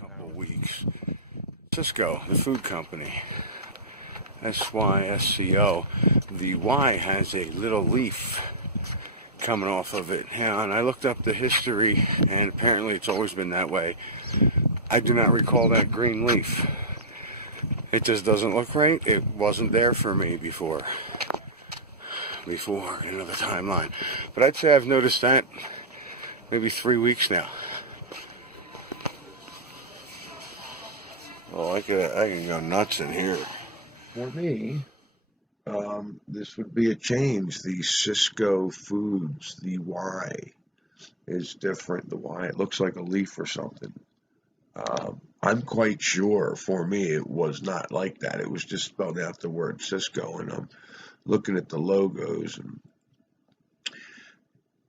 couple of weeks. Cisco, the food company. SYSCO. The Y has a little leaf coming off of it. And I looked up the history, and apparently it's always been that way. I do not recall that green leaf. It just doesn't look right. It wasn't there for me before in another timeline. But I'd say I've noticed that maybe 3 weeks now. Well, I can go nuts in here. For me, this would be a change. The Cisco Foods, the Y is different. The Y, it looks like a leaf or something. I'm quite sure for me it was not like that. It was just spelled out the word Cisco, and I'm looking at the logos, and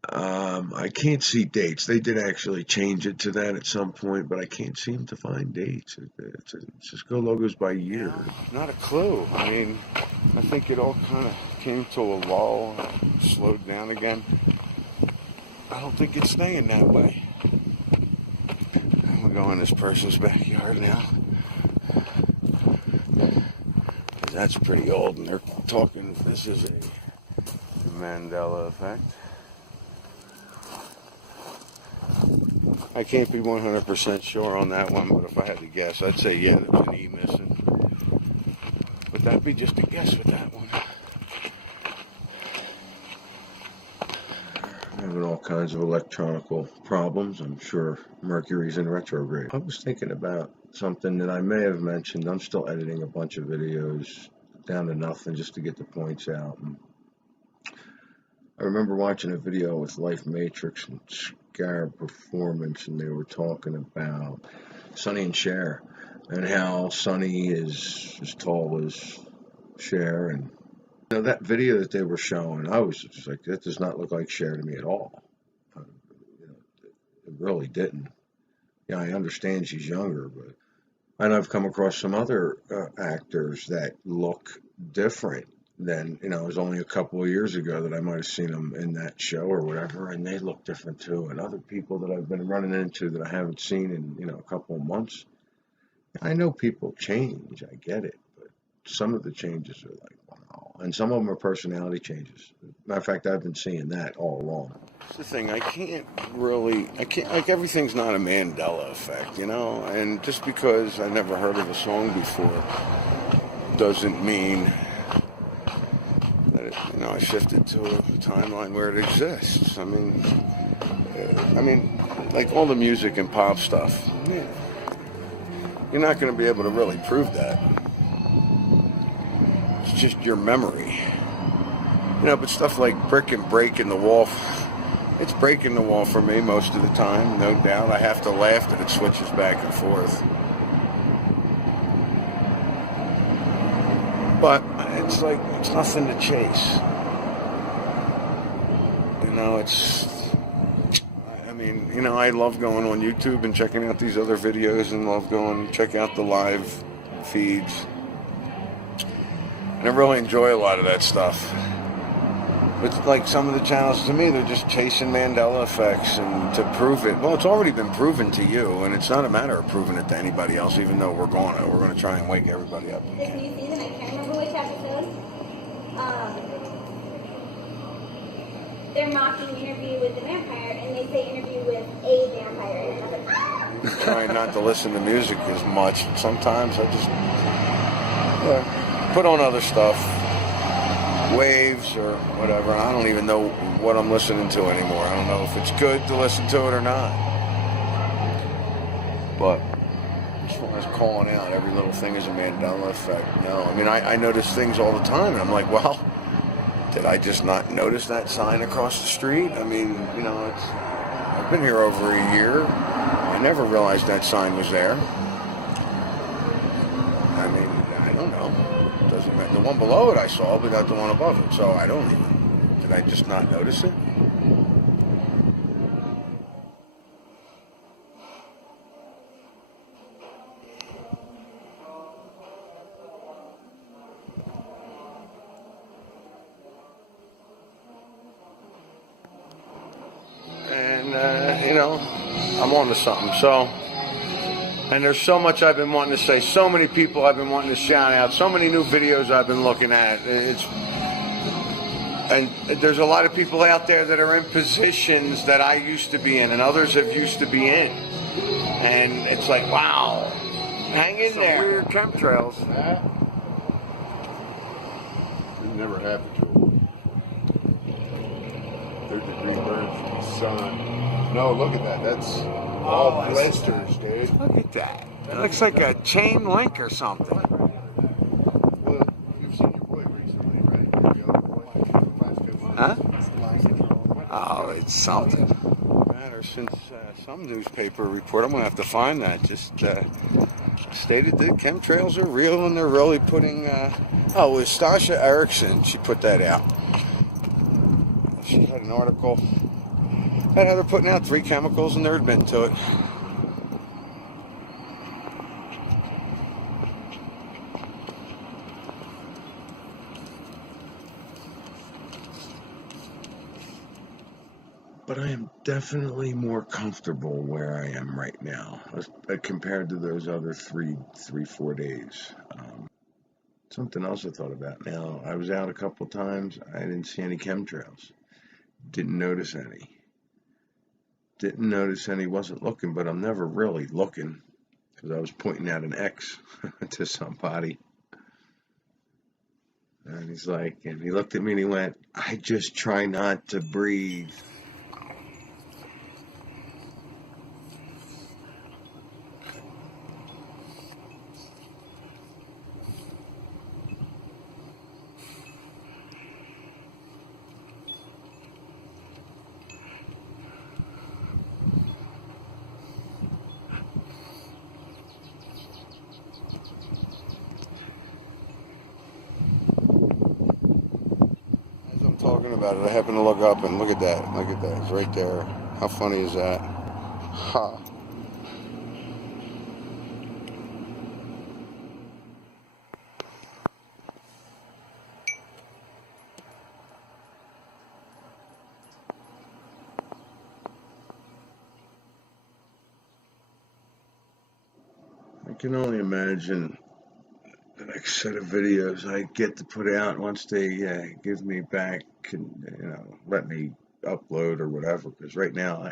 I can't see dates. They did actually change it to that at some point, but I can't seem to find dates. It's Cisco logos by year. Not a clue. I mean, I think it all kind of came to a lull, slowed down again. I don't think it's staying that way. I'm going to go in this person's backyard now. That's pretty old, and they're talking. This is a Mandela Effect. I can't be 100% sure on that one, but if I had to guess, I'd say, yeah, there's an E missing. But that'd be just a guess with that one. Having all kinds of electronical problems. I'm sure Mercury's in retrograde. I was thinking about something that I may have mentioned. I'm still editing a bunch of videos down to nothing just to get the points out. And I remember watching a video with Life Matrix and Scarab Performance, and they were talking about Sonny and Cher, and how Sonny is as tall as Cher. And you know, that video that they were showing, I was just like, that does not look like Cher to me at all. It really didn't. Yeah, I understand she's younger, but and I've come across some other actors that look different than, it was only a couple of years ago that I might have seen them in that show or whatever, and they look different too. And other people that I've been running into that I haven't seen in, a couple of months. I know people change, I get it, but some of the changes are like, wow. And some of them are personality changes. Matter of fact, I've been seeing that all along. That's the thing, I can't, like, everything's not a Mandela effect, and just because I never heard of a song before doesn't mean that, I shifted to a timeline where it exists. I mean, like all the music and pop stuff, you're not going to be able to really prove that. It's just your memory. But stuff like brick and breaking the wall, it's breaking the wall for me most of the time, no doubt. I have to laugh that it switches back and forth. But it's like, it's nothing to chase. I love going on YouTube and checking out these other videos, and love going check out the live feeds. And I really enjoy a lot of that stuff. But like some of the channels, to me, they're just chasing Mandela effects and to prove it. Well, it's already been proven to you, and it's not a matter of proving it to anybody else, even though we're going to try and wake everybody up. This new season, I can't remember which episode. They're mocking Interview with the Vampire, and they say Interview with a Vampire, and I was like, ah! Trying not to listen to music as much. Sometimes I just put on other stuff, waves or whatever. I don't even know what I'm listening to anymore. I don't know if it's good to listen to it or not. But as far as calling out every little thing is a Mandela effect, no. I notice things all the time, and I'm like, well, did I just not notice that sign across the street? I've been here over a year. I never realized that sign was there. I don't know. Doesn't matter. The one below it I saw, but not the one above it. So I don't even. Did I just not notice it? And, I'm on to something. So And there's so much I've been wanting to say, so many people I've been wanting to shout out, so many new videos I've been looking at. And there's a lot of people out there that are in positions that I used to be in and others have used to be in. And it's like, wow, hang in there. Weird chemtrails. It never happened to them. They're degree burns from the sun. No, look at that. That's all blisters, dude. Look at that. It looks like a chain link or something. Well, you've seen your boy recently, right? Your other boy, last 2 months. Huh? Oh, it's something. Matter since some newspaper report, I'm going to have to find that. Just stated that chemtrails are real and they're really putting. It was Stasha Erickson. She put that out. She had an article that how they're putting out 3 chemicals and they're admitting to it. But I am definitely more comfortable where I am right now compared to those other 4 days. Something else I thought about now. I was out a couple times. I didn't see any chemtrails. Didn't notice any. Wasn't looking, but I'm never really looking because I was pointing out an X to somebody. And he's like, and he looked at me and he went, I just try not to breathe. Talking about it, I happened to look up and look at that. Look at that. It's right there. How funny is that? Ha. I can only imagine the next set of videos I get to put out once they give me back and let me upload or whatever, because right now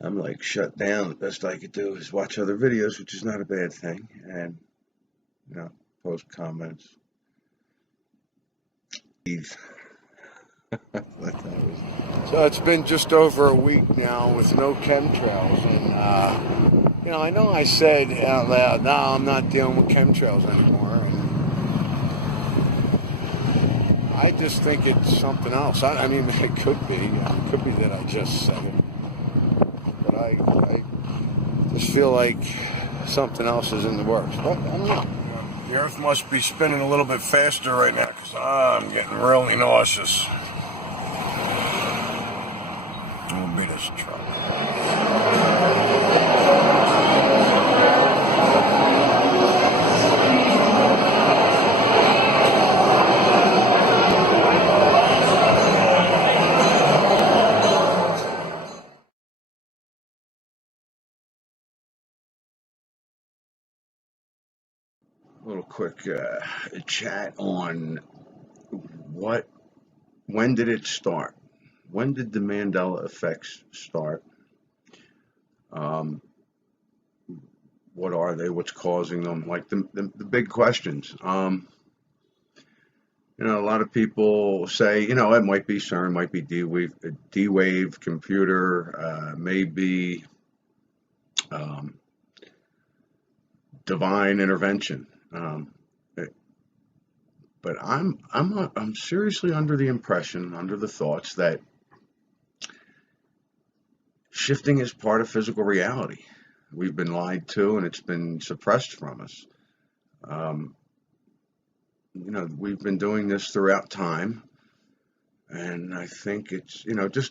I'm like shut down. The best I could do is watch other videos, which is not a bad thing, and post comments. So it's been just over a week now with no chemtrails, and I know I said out loud, no, I'm not dealing with chemtrails anymore, and I just think it's something else. I mean, it could be that I just said it, but I just feel like something else is in the works. But I don't know. The Earth must be spinning a little bit faster right now because I'm getting really nauseous. It'll be this truck. A little quick chat on when did it start? When did the Mandela Effects start? What are they? What's causing them? Like the big questions. A lot of people say, it might be CERN, might be D-Wave computer, maybe divine intervention. But I'm seriously under the thoughts that shifting is part of physical reality. We've been lied to, and it's been suppressed from us. We've been doing this throughout time, and I think it's,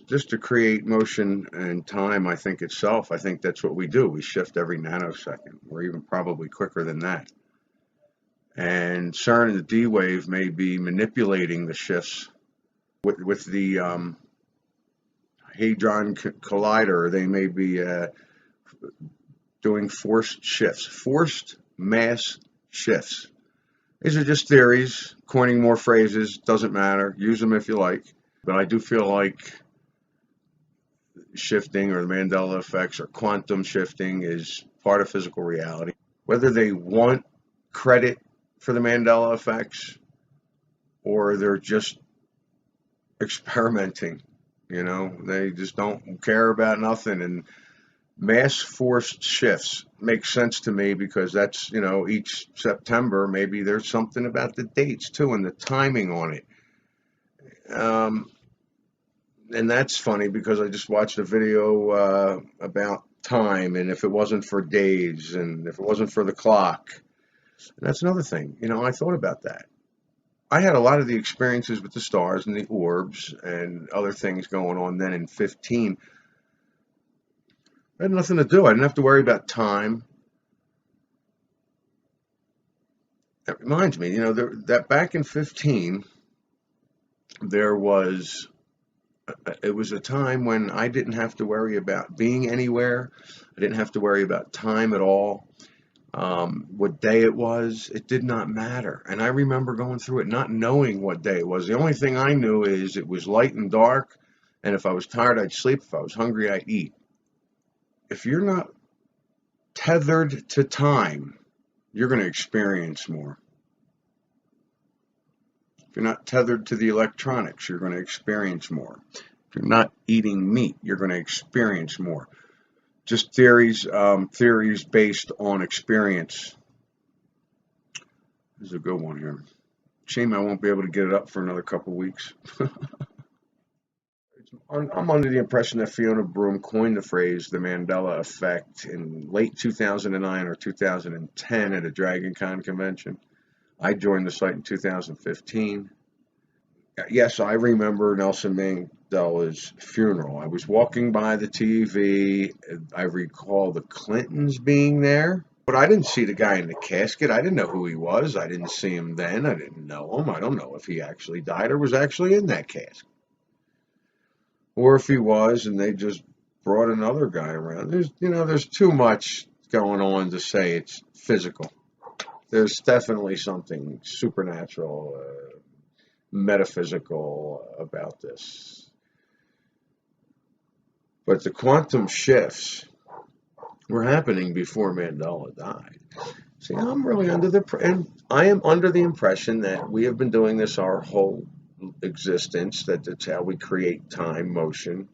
just to create motion and time. I think that's what we do. We shift every nanosecond, or even probably quicker than that. And CERN and the D-Wave may be manipulating the shifts with the Hadron Collider. They may be doing forced shifts, forced mass shifts. These are just theories, coining more phrases, doesn't matter. Use them if you like. But I do feel like shifting or the Mandela effects or quantum shifting is part of physical reality. Whether they want credit for the Mandela effects or they're just experimenting, they just don't care about nothing. And mass forced shifts make sense to me because that's, each September, maybe there's something about the dates too and the timing on it. And that's funny because I just watched a video about time and if it wasn't for days and if it wasn't for the clock. And that's another thing, I thought about that. I had a lot of the experiences with the stars and the orbs and other things going on then in 15. I had nothing to do. I didn't have to worry about time. That reminds me, that back in 15, it was a time when I didn't have to worry about being anywhere. I didn't have to worry about time at all. What day it was, it did not matter. And I remember going through it not knowing what day it was. The only thing I knew is it was light and dark, and if I was tired, I'd sleep. If I was hungry, I'd eat. If you're not tethered to time, you're going to experience more. If you're not tethered to the electronics, you're going to experience more. If you're not eating meat, you're going to experience more. Just theories based on experience. This is a good one here. Shame I won't be able to get it up for another couple weeks. I'm under the impression that Fiona Broome coined the phrase the Mandela Effect in late 2009 or 2010 at a Dragon Con convention. I joined the site in 2015. Yes, I remember Nelson Mandela's funeral. I was walking by the TV. I recall the Clintons being there, but I didn't see the guy in the casket. I didn't know who he was. I didn't see him then. I didn't know him. I don't know if he actually died or was actually in that casket. Or if he was and they just brought another guy around. There's too much going on to say it's physical. There's definitely something supernatural, metaphysical about this. But the quantum shifts were happening before Mandela died. See, I am under the impression that we have been doing this our whole existence, that's how we create time, motion.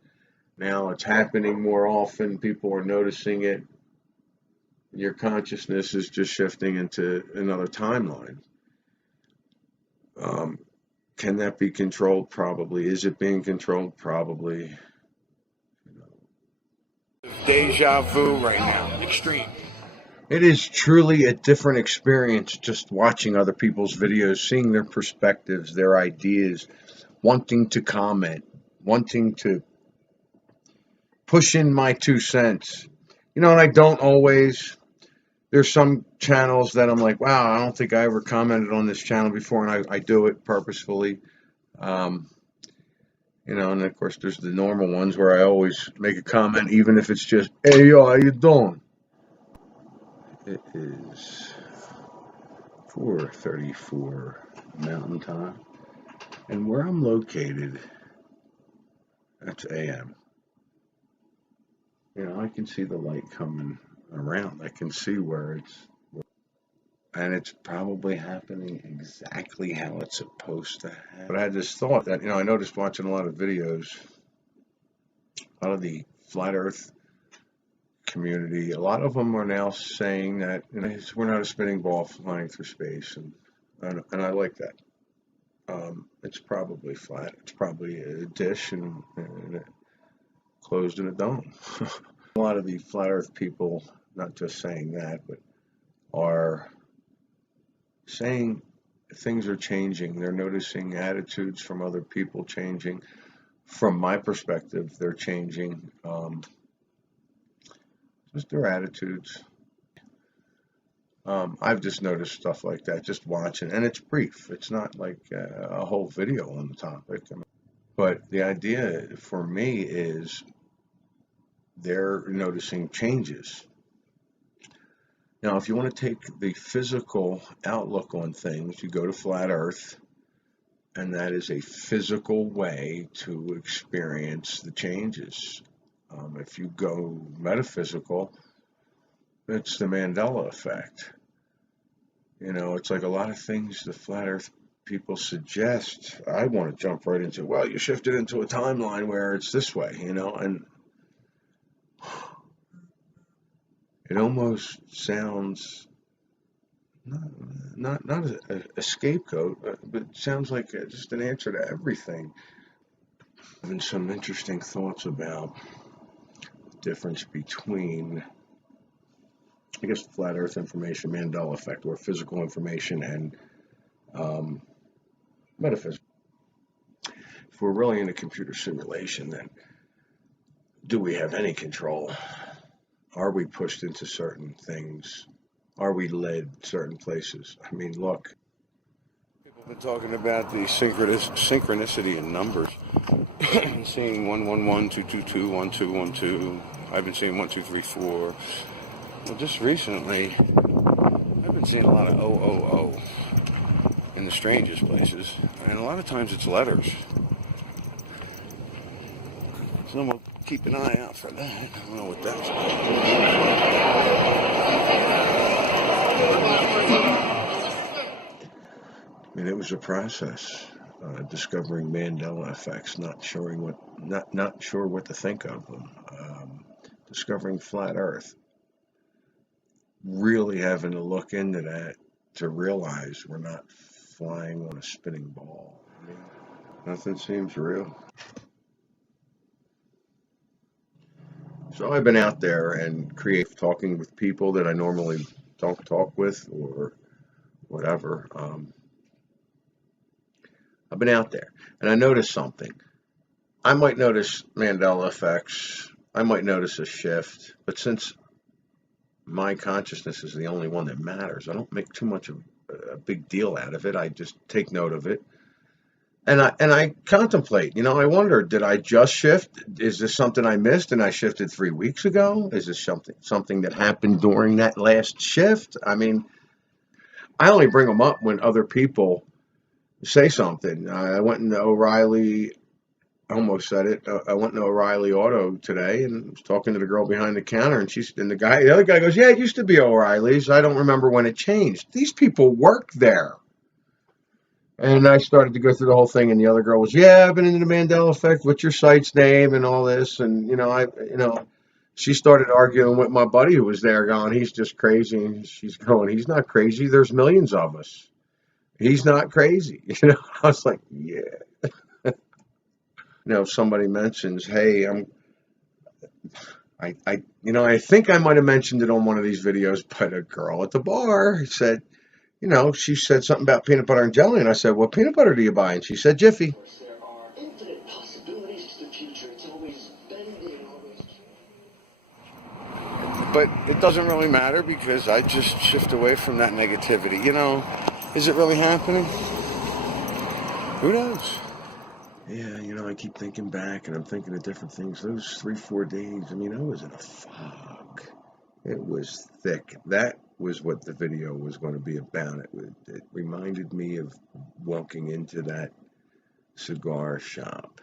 Now it's happening more often. People are noticing it. Your consciousness is just shifting into another timeline. Can that be controlled? Probably. Is it being controlled? Probably. Deja vu right now. Extreme. It is truly a different experience just watching other people's videos, seeing their perspectives, their ideas, wanting to comment, wanting to push in my 2 cents. And I don't always. There's some channels that I'm like, wow, I don't think I ever commented on this channel before, and I do it purposefully. And of course there's the normal ones where I always make a comment, even if it's just, hey, yo, how you doing? It is 4:34 Mountain Time, and where I'm located, that's AM. I can see the light coming around. I can see where and it's probably happening exactly how it's supposed to happen. But I had this thought that, I noticed watching a lot of videos, a lot of the flat earth community, a lot of them are now saying that we're not a spinning ball flying through space, and I like that. It's probably flat. It's probably a dish and closed in a dome. A lot of the flat earth people, not just saying that, but are saying things are changing. They're noticing attitudes from other people changing. From my perspective, they're changing. Just their attitudes. I've just noticed stuff like that, just watching, and it's brief. It's not like a whole video on the topic. But the idea for me is they're noticing changes. Now, if you want to take the physical outlook on things, you go to Flat Earth, and that is a physical way to experience the changes. If you go metaphysical, it's the Mandela Effect. It's like a lot of things the Flat Earth people suggest. I want to jump right into, well, you shifted into a timeline where it's this way, and it almost sounds not a scapegoat, but it sounds like just an answer to everything. Having some interesting thoughts about the difference between, I guess, flat Earth information, Mandela effect, or physical information and metaphysical. If we're really in a computer simulation, then do we have any control? Are we pushed into certain things? Are we led certain places? I mean, look. People have been talking about the synchronicity in numbers. Seeing 111, 222, 1212. I've been seeing 1234. Well, just recently, I've been seeing a lot of 000 in the strangest places, and a lot of times it's letters. So I'm gonna keep an eye out for that. I don't know what that's about. I mean, it was a process, discovering Mandela effects, not sure what to think of them, discovering flat Earth, really having to look into that to realize we're not flying on a spinning ball. I mean, nothing seems real. So I've been out there and talking with people that I normally don't talk with or whatever. I've been out there and I noticed something. I might notice Mandela effects. I might notice a shift, but since my consciousness is the only one that matters, I don't make too much of a big deal out of it. I just take note of it. And I contemplate, I wonder, did I just shift? Is this something I missed and I shifted 3 weeks ago? Is this something that happened during that last shift? I mean, I only bring them up when other people say something. I went into O'Reilly, I almost said it. I went into O'Reilly Auto today and was talking to the girl behind the counter, and the other guy goes, "Yeah, it used to be O'Reilly's. I don't remember when it changed." These people work there. And I started to go through the whole thing, and the other girl was, "Yeah, I've been into the Mandela effect. What's your site's name?" and all this, and she started arguing with my buddy who was there, going, "He's just crazy." And she's going, "He's not crazy. There's millions of us. He's not crazy." I was like, "Yeah." If somebody mentions, "Hey, I think I might have mentioned it on one of these videos, but a girl at the bar said." She said something about peanut butter and jelly, and I said, "What peanut butter do you buy?" And she said, "Jiffy." There are infinite possibilities to the future. It's always bending, always changing. But it doesn't really matter because I just shift away from that negativity. Is it really happening? Who knows? Yeah, I keep thinking back, and I'm thinking of different things. Those 3-4 days, I was in a fog. It was thick. That was what the video was going to be about. It reminded me of walking into that cigar shop.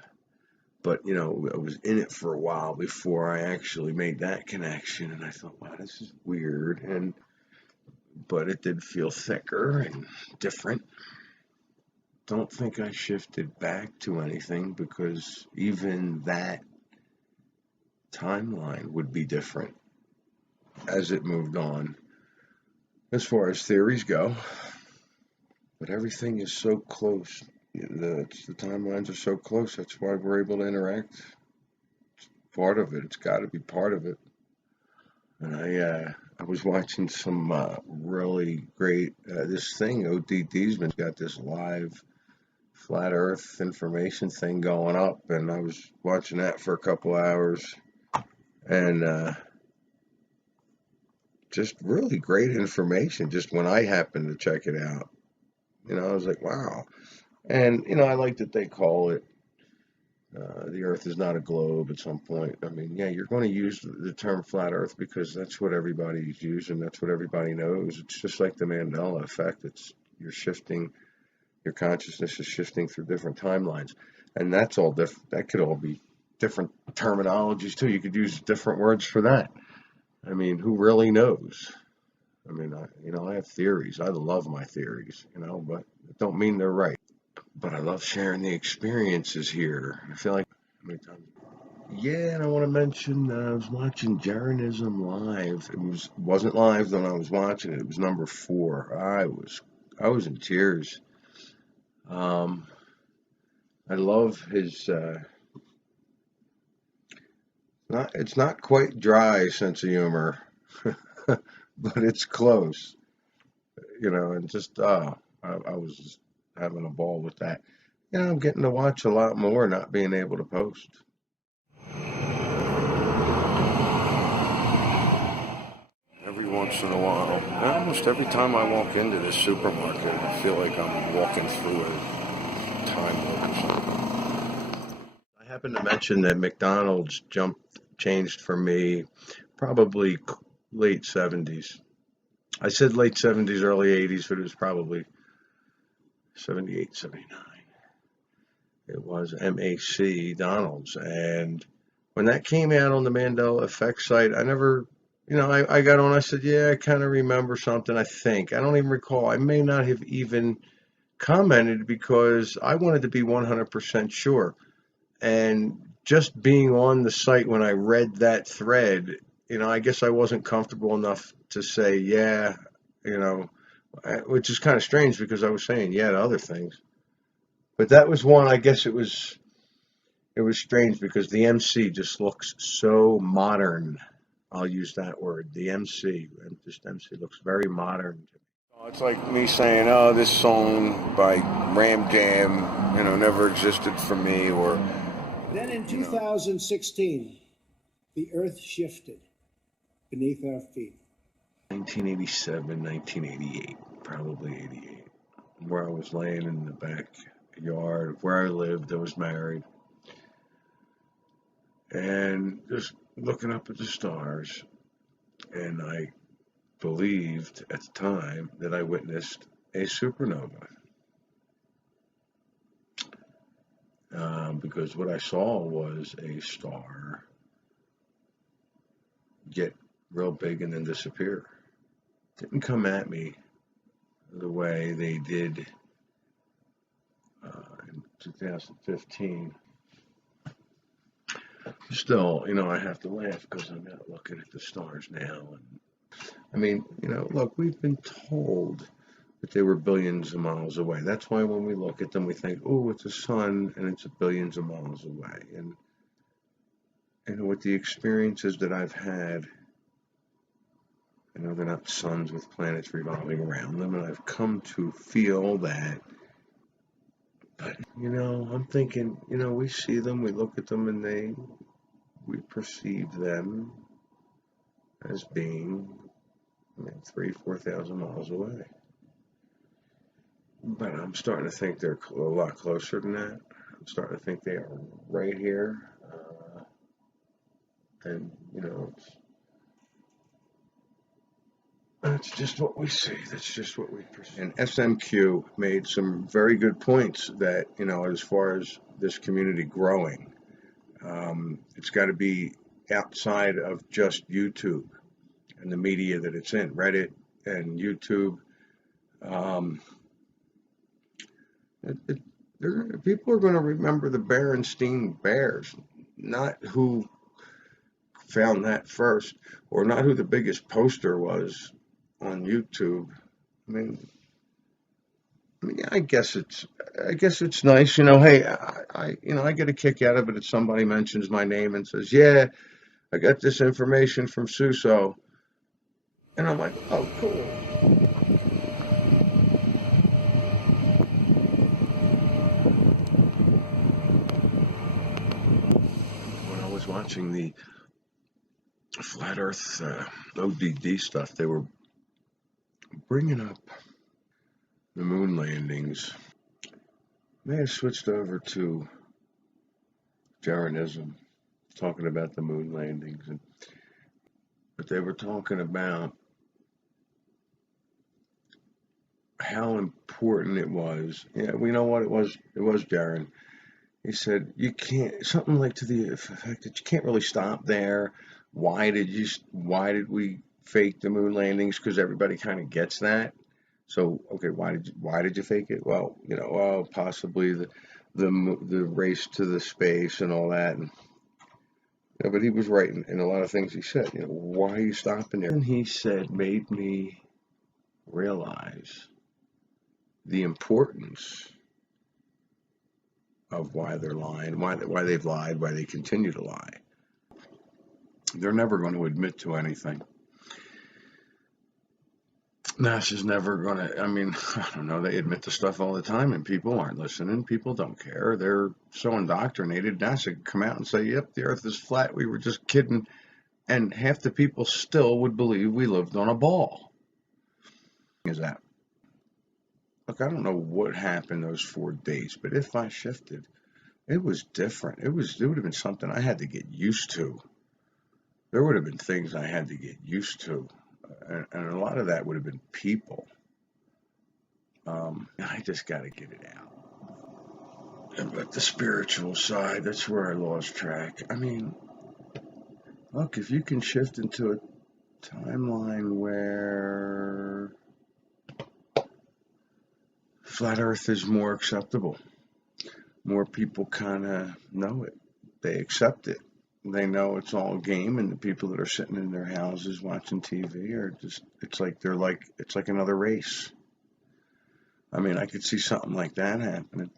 But, I was in it for a while before I actually made that connection. And I thought, wow, this is weird. But it did feel thicker and different. Don't think I shifted back to anything because even that timeline would be different as it moved on as far as theories go. But everything is so close. The timelines are so close. That's why we're able to interact. It's part of it. It's got to be part of it. And I was watching some really great this thing. ODD's got this live flat Earth information thing going up, and I was watching that for a couple hours, and just really great information. Just when I happened to check it out, I was like, wow. And I like that they call it the Earth is not a globe at some point. I mean, yeah, you're going to use the term flat Earth because that's what everybody's using. That's what everybody knows. It's just like the Mandela Effect. You're shifting, your consciousness is shifting through different timelines, and that's all different. That could all be different terminologies too. You could use different words for that. I mean, who really knows? I mean, I have theories. I love my theories, but it don't mean they're right. But I love sharing the experiences here. I feel like how many times? Yeah, and I want to mention I was watching Jeranism live. Wasn't live when I was watching it. It was number 4. I was in tears. I love his it's not quite dry sense of humor, but it's close. And just I was just having a ball with that. I'm getting to watch a lot more, not being able to post. Every once in a while, almost every time I walk into this supermarket, I feel like I'm walking through a time loop or something. I happen to mention that McDonald's changed for me probably late 70s. I said late 70s, early 80s, but it was probably 78, 79. It was MAC Donald's. And when that came out on the Mandela Effects site, I never, I got on, I said, yeah, I kind of remember something, I think. I don't even recall. I may not have even commented because I wanted to be 100% sure. And just being on the site when I read that thread, I guess I wasn't comfortable enough to say, yeah, which is kind of strange because I was saying yeah to other things. But that was one, I guess it was strange because the MC just looks so modern. I'll use that word, the MC. Just MC looks very modern. It's like me saying, oh, this song by Ram Jam, never existed for me, or... Then in 2016, the earth shifted beneath our feet. 1987, 1988, probably 88, where I was laying in the backyard of where I lived. I was married. And just looking up at the stars, and I believed at the time that I witnessed a supernova. Because what I saw was a star get real big and then disappear. Didn't come at me the way they did in 2015. Still, I have to laugh because I'm not looking at the stars now. And I mean, look, we've been told that they were billions of miles away. That's why when we look at them, we think, oh, it's a sun and it's billions of miles away. And with the experiences that I've had, they're not suns with planets revolving around them, and I've come to feel that. But, I'm thinking, we see them, we look at them, and we perceive them as being 3,000-4,000 miles away. But I'm starting to think they're a lot closer than that. I'm starting to think they are right here. And, that's just what we see. That's just what we perceive. And SMQ made some very good points that, as far as this community growing, it's got to be outside of just YouTube and the media that it's in, Reddit and YouTube. People are going to remember the Berenstein Bears, not who found that first, or not who the biggest poster was on YouTube. I mean, I guess it's nice, Hey, I get a kick out of it if somebody mentions my name and says, "Yeah, I got this information from Suso," and I'm like, "Oh, cool." When I was watching the Flat Earth ODD stuff, they were bringing up the moon landings. May have switched over to Jeranism, talking about the moon landings, but they were talking about how important it was. Yeah, we know what it was. It was Jaron. He said you can't, something like to the effect that you can't really stop there. Why did we fake the moon landings? Because everybody kind of gets that. So okay, why did you fake it? Well, possibly the race to the space and all that. And, but he was right in a lot of things he said. Why are you stopping there? And he said made me realize the importance of why they're lying, why they've lied, why they continue to lie. They're never going to admit to anything. NASA's never going to, I don't know, they admit to stuff all the time and people aren't listening. People don't care. They're so indoctrinated. NASA could come out and say, yep, the earth is flat. We were just kidding. And half the people still would believe we lived on a ball. Is that? Look, I don't know what happened those 4 days, but if I shifted, it was different. It would have been something I had to get used to. There would have been things I had to get used to. And a lot of that would have been people. I just got to get it out. But the spiritual side, that's where I lost track. Look, if you can shift into a timeline where flat Earth is more acceptable, more people kind of know it. They accept it. They know it's all game, and the people that are sitting in their houses watching TV are just, it's like another race. I could see something like that happening.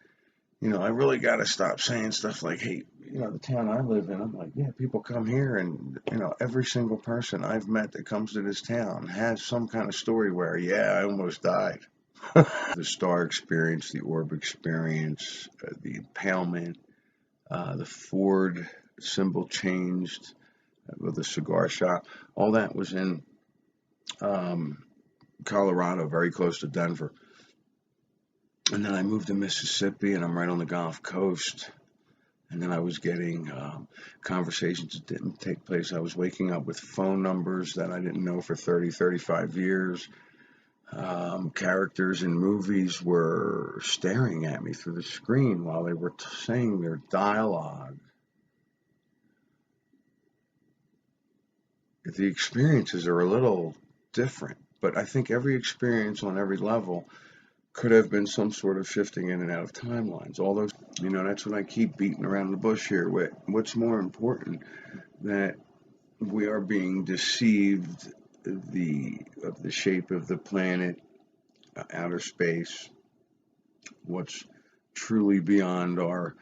I really got to stop saying stuff like, hey, the town I live in, I'm like, yeah, people come here and, every single person I've met that comes to this town has some kind of story where, yeah, I almost died. The star experience, the orb experience, the impalement, the Ford symbol changed with a cigar shop. All that was in Colorado, very close to Denver. And then I moved to Mississippi, and I'm right on the Gulf Coast. And then I was getting conversations that didn't take place. I was waking up with phone numbers that I didn't know for 30, 35 years. Characters in movies were staring at me through the screen while they were saying their dialogue. The experiences are a little different, but I think every experience on every level could have been some sort of shifting in and out of timelines. All those, that's what I keep beating around the bush here. What's more important, that we are being deceived of the shape of the planet, outer space, what's truly beyond our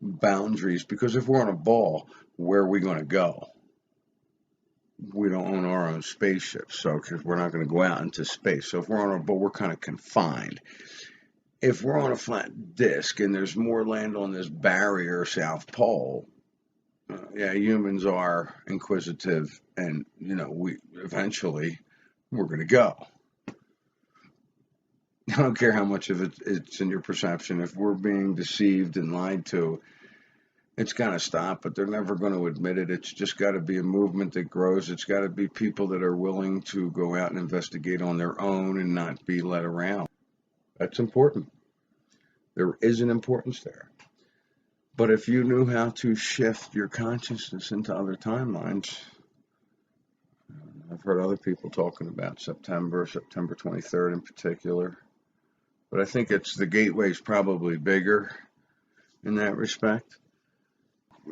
boundaries. Because if we're on a ball, where are we going to go? We don't own our own spaceship, so because we're not going to go out into space. So if we're on a ball, we're kind of confined. If we're on a flat disk and there's more land on this barrier, South Pole, humans are inquisitive, and we eventually we're going to go. I don't care how much of it's in your perception. If we're being deceived and lied to, it's got to stop, but they're never going to admit it. It's just got to be a movement that grows. It's got to be people that are willing to go out and investigate on their own and not be led around. That's important. There is an importance there. But if you knew how to shift your consciousness into other timelines, I've heard other people talking about September 23rd in particular. But I think the gateway's probably bigger in that respect.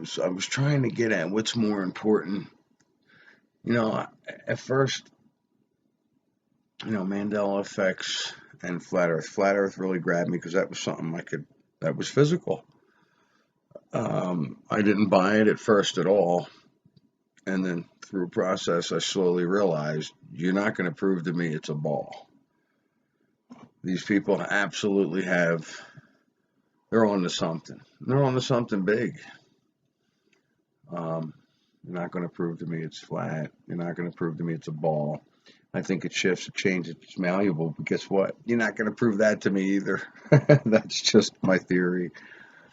So I was trying to get at what's more important. At first, Mandela Effects and Flat Earth. Flat Earth really grabbed me because that was something that was physical. I didn't buy it at first at all. And then through a process, I slowly realized, you're not going to prove to me it's a ball. These people absolutely they're on to something. They're on to something big. You're not going to prove to me it's flat. You're not going to prove to me it's a ball. I think it shifts, it changes, it's malleable. But guess what? You're not going to prove that to me either. That's just my theory.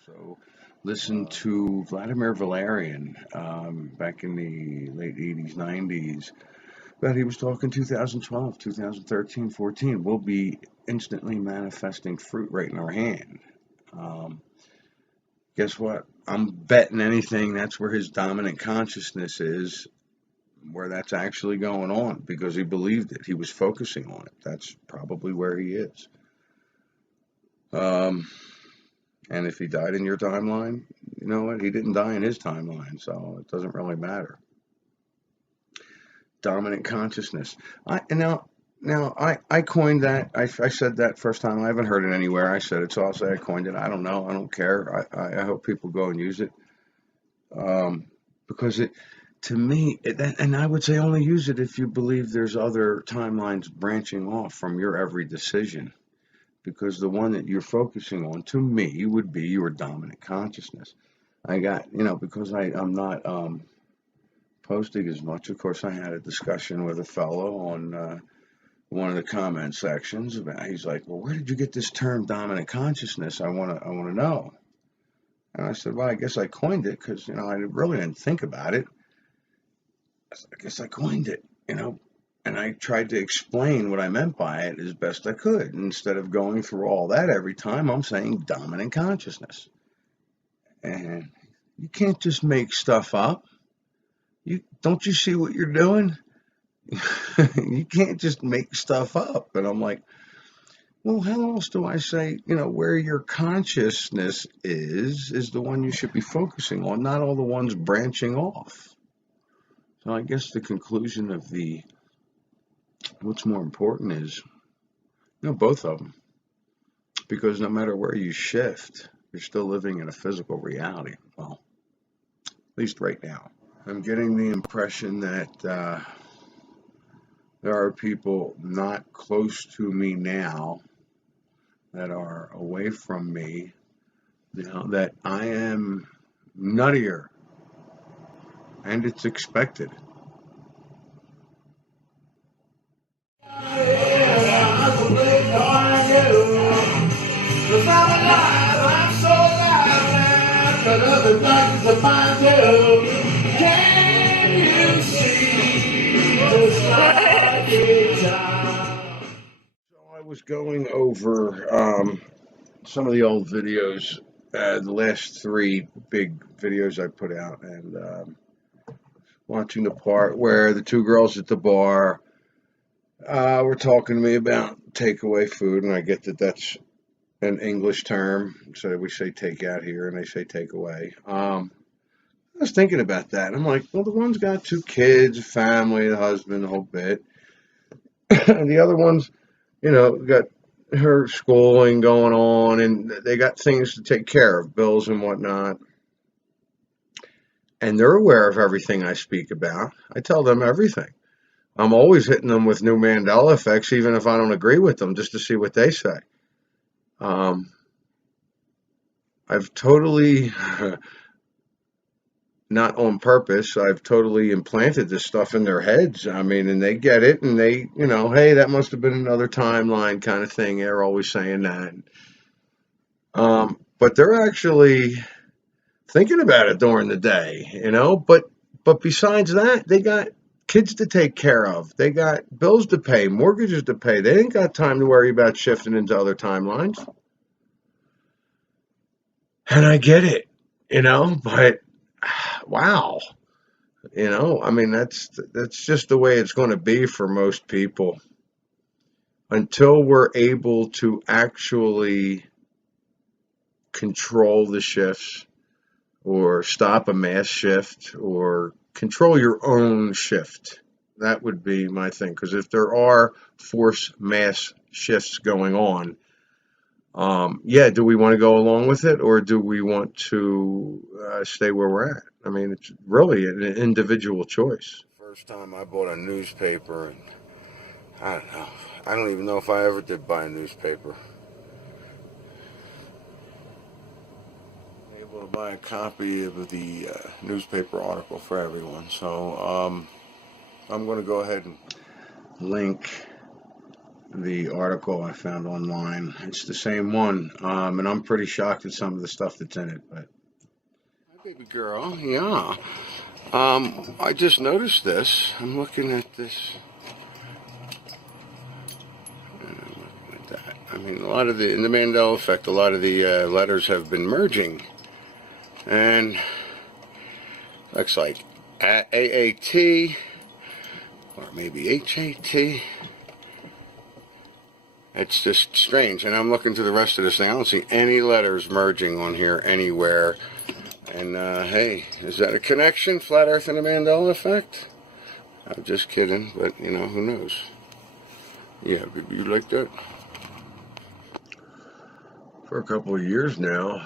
So listened to Vladimir Valerian back in the late 80s, 90s. But he was talking 2012, 2013, 14. We'll be instantly manifesting fruit right in our hand. Guess what? I'm betting anything that's where his dominant consciousness is, where that's actually going on, because he believed it. He was focusing on it. That's probably where he is. And if he died in your timeline, you know what? He didn't die in his timeline, so it doesn't really matter. Dominant consciousness. I coined that. I said that first time. I haven't heard it anywhere. I said it, so I'll say I coined it. I don't know. I don't care. I hope people go and use it. Because it, to me, and I would say only use it if you believe there's other timelines branching off from your every decision. Because the one that you're focusing on, to me, would be your dominant consciousness. I got, because I'm not posting as much. Of course, I had a discussion with a fellow on one of the comment sections about. He's like, "Well, where did you get this term dominant consciousness? I want to know." And I said, "Well, I guess I coined it because I really didn't think about it. I guess I coined it, And I tried to explain what I meant by it as best I could. Instead of going through all that every time, I'm saying dominant consciousness. And you can't just make stuff up. Don't you see what you're doing? You can't just make stuff up." And I'm like, well, how else do I say, where your consciousness is the one you should be focusing on, not all the ones branching off. So I guess the conclusion of what's more important is, both of them. Because no matter where you shift, you're still living in a physical reality. Well, at least right now. I'm getting the impression that there are people not close to me now that are away from me, that I am nuttier, and it's expected. So I was going over some of the old videos, the last 3 big videos I put out, and watching the part where the 2 girls at the bar were talking to me about takeaway food, and I get that that's an English term, so we say takeout here, and they say takeaway. I was thinking about that, and I'm like, well, the one's got 2 kids, a family, a husband, the whole bit. And the other one's, got her schooling going on, and they got things to take care of, bills and whatnot. And they're aware of everything I speak about. I tell them everything. I'm always hitting them with new Mandela Effects, even if I don't agree with them, just to see what they say. I've totally, not on purpose, I've totally implanted this stuff in their heads. I mean, and they get it, and they, hey, that must have been another timeline kind of thing. They're always saying that. But they're actually thinking about it during the day, But besides that, they got kids to take care of. They got bills to pay, mortgages to pay. They ain't got time to worry about shifting into other timelines. And I get it, but wow. I mean, that's just the way it's going to be for most people until we're able to actually control the shifts, or stop a mass shift, or control your own shift. That would be my thing, because if there are force mass shifts going on, do we want to go along with it, or do we want to stay where we're at? I mean, it's really an individual choice. First time I bought a newspaper, and I don't know. I don't even know if I ever did buy a newspaper. Able to buy a copy of the newspaper article for everyone. So I'm going to go ahead and link the article I found online. It's the same one, and I'm pretty shocked at some of the stuff that's in it, but Baby girl, yeah. I just noticed this. I'm looking at this. And I'm looking at that. I mean, a lot of in the Mandela Effect, a lot of the letters have been merging. And looks like AAT, or maybe HAT. It's just strange. And I'm looking through the rest of this thing. I don't see any letters merging on here anywhere. And, hey, is that a connection? Flat Earth and the Mandela Effect? I'm just kidding, but, you know, who knows? Yeah, baby, you like that? For a couple of years now,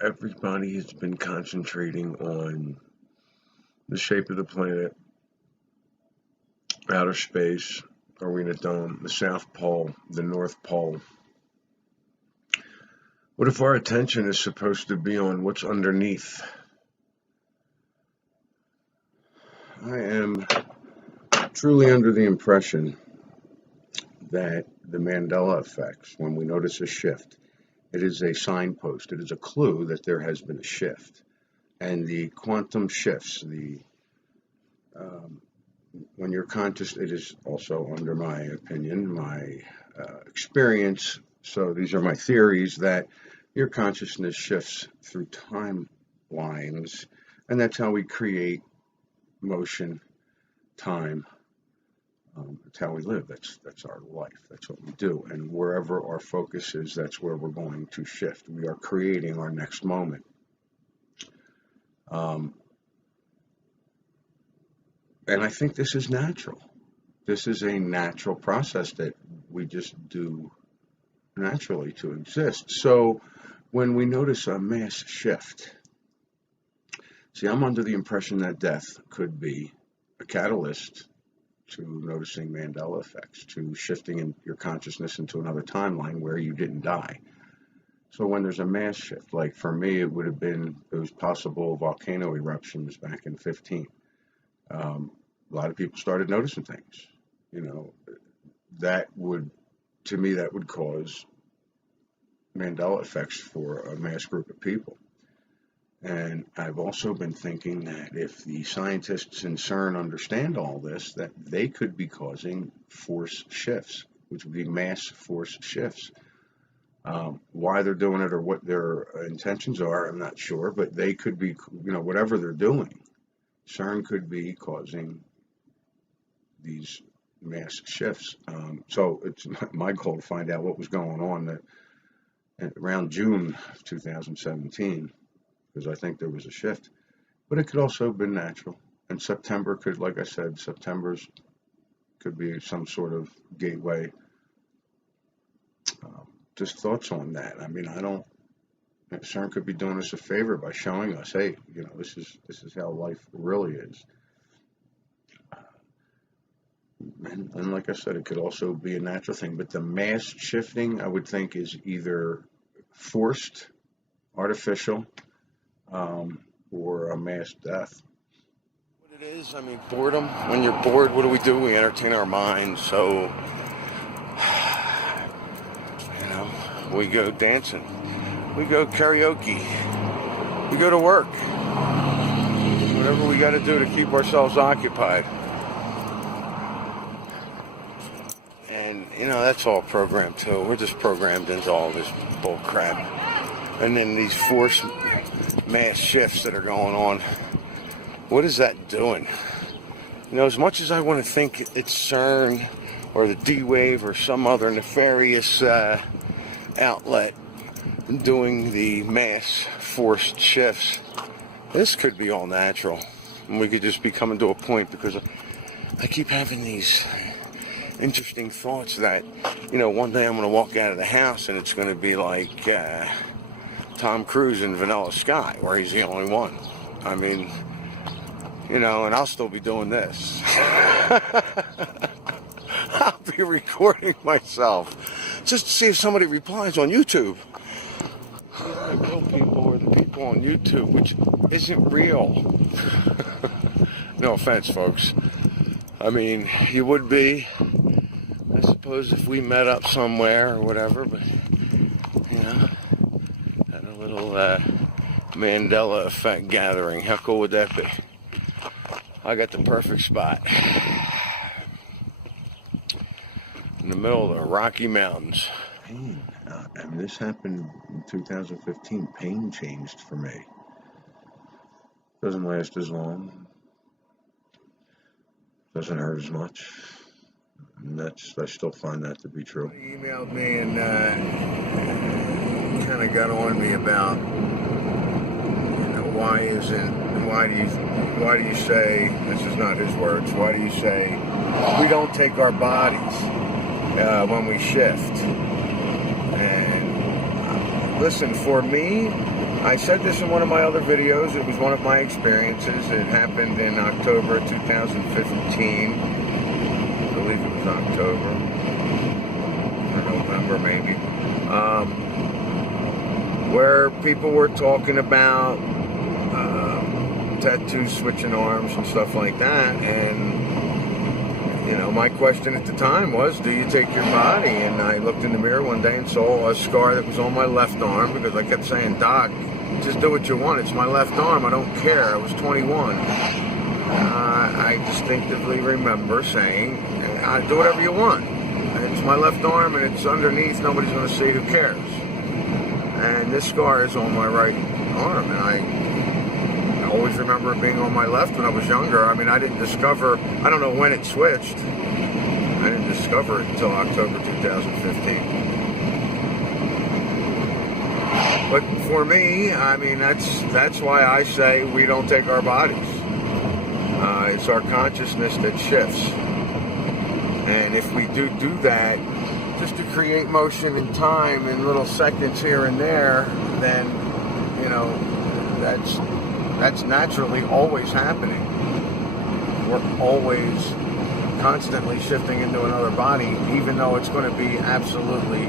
everybody has been concentrating on the shape of the planet, outer space, are we in a dome, the South Pole, the North Pole. What if our attention is supposed to be on what's underneath? I am truly under the impression that the Mandela Effects, when we notice a shift, it is a signpost, it is a clue that there has been a shift. And the quantum shifts, when you're conscious, it is also, under my opinion, my experience, so these are my theories, that your consciousness shifts through timelines, and that's how we create motion, time. It's how we live. That's our life. That's what we do. And wherever our focus is, that's where we're going to shift. We are creating our next moment. And I think this is natural. This is a natural process that we just do naturally to exist. So when we notice a mass shift, see, I'm under the impression that death could be a catalyst to noticing Mandela effects, to shifting in your consciousness into another timeline where you didn't die. So when there's a mass shift, like for me, it would have been those possible volcano eruptions back in 15. A lot of people started noticing things. You know, that would, to me, that would cause Mandela effects for a mass group of people. And I've also been thinking that if the scientists in CERN understand all this, that they could be causing force shifts, which would be mass force shifts. Why they're doing it or what their intentions are, I'm not sure, but they could be, you know, whatever they're doing, CERN could be causing these mass shifts. So it's my goal to find out what was going on around June of 2017. Because I think there was a shift, but it could also have been natural. And September could, like I said, September's could be some sort of gateway. Just thoughts on that. I mean, CERN could be doing us a favor by showing us, hey, you know, this is how life really is. And like I said, it could also be a natural thing. But the mass shifting, I would think, is either forced, artificial, or a mass death. What it is, I mean, boredom. When you're bored, what do? We entertain our minds. So, you know, we go dancing, we go karaoke, we go to work, whatever we got to do to keep ourselves occupied. And, you know, that's all programmed too. We're just programmed into all this bull crap. And then these forced mass shifts that are going on, what is that doing? You know, as much as I want to think it's CERN or the D-Wave or some other nefarious outlet doing the mass forced shifts, this could be all natural. And we could just be coming to a point, because I keep having these interesting thoughts that, you know, one day I'm going to walk out of the house and it's going to be like Tom Cruise in Vanilla Sky, where he's the only one. I mean, you know, and I'll still be doing this. I'll be recording myself just to see if somebody replies on YouTube. The real people or the people on YouTube, which isn't real. No offense, folks. I mean, you would be, I suppose, if we met up somewhere or whatever, but, you know, Mandela Effect gathering. How cool would that be? I got the perfect spot. In the middle of the Rocky Mountains. Pain. I mean, this happened in 2015. Pain changed for me. Doesn't last as long. Doesn't hurt as much. And I still find that to be true. He emailed me and kind of got on me about, why do you say, this is not his words, why do you say we don't take our bodies when we shift? And listen, for me, I said this in one of my other videos, it was one of my experiences. It happened in October 2015. I believe it was October or November maybe. Where people were talking about tattoos, switching arms and stuff like that, and my question at the time was, do you take your body? And I looked in the mirror one day and saw a scar that was on my left arm, because I kept saying, Doc, just do what you want, it's my left arm, I don't care. I was 21. I distinctively remember saying, do whatever you want, it's my left arm and it's underneath, nobody's going to see, who cares? And this scar is on my right arm, and I always remember it being on my left when I was younger. I mean, I don't know when it switched. I didn't discover it until October 2015. But for me, I mean, that's why I say we don't take our bodies. It's our consciousness that shifts. And if we do that, just to create motion in time in little seconds here and there, then, that's naturally always happening. We're always constantly shifting into another body, even though it's going to be absolutely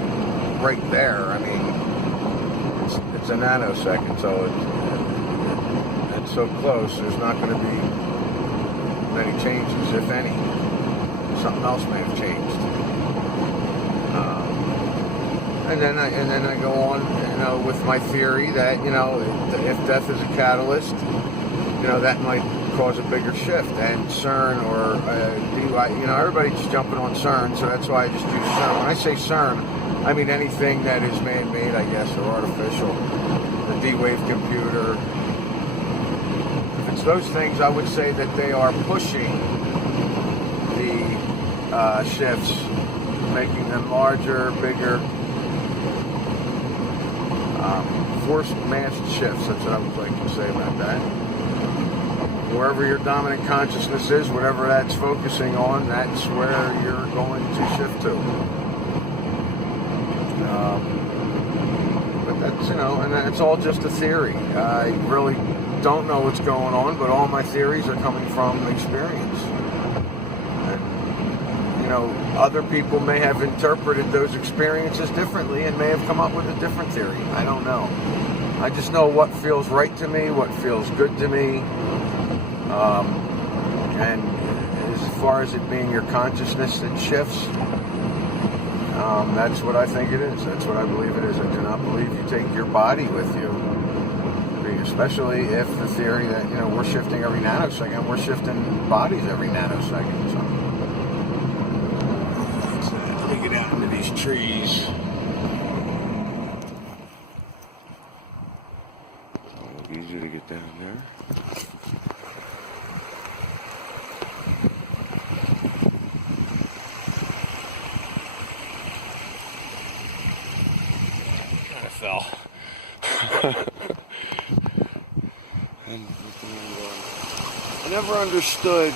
right there. I mean, it's a nanosecond, so it's so close, there's not going to be many changes, if any. Something else may have changed. And then I go on, with my theory that, if death is a catalyst, that might cause a bigger shift. And CERN or DUI, everybody's jumping on CERN, so that's why I just use CERN. When I say CERN, I mean anything that is man-made, I guess, or artificial. The D-Wave computer. If it's those things, I would say that they are pushing the shifts, making them larger, bigger. Forced mass shifts, that's what I would like to say about that. Wherever your dominant consciousness is, whatever that's focusing on, that's where you're going to shift to. But that's, and that's all just a theory. I really don't know what's going on, but all my theories are coming from experience. Other people may have interpreted those experiences differently and may have come up with a different theory. I don't know. I just know what feels right to me, what feels good to me. And as far as it being your consciousness that shifts, that's what I think it is. That's what I believe it is. I do not believe you take your body with you. Especially if the theory that, we're shifting every nanosecond, we're shifting bodies every nanosecond. So. Let me get out into these trees. Easy to get down there. Kind of fell. And I never understood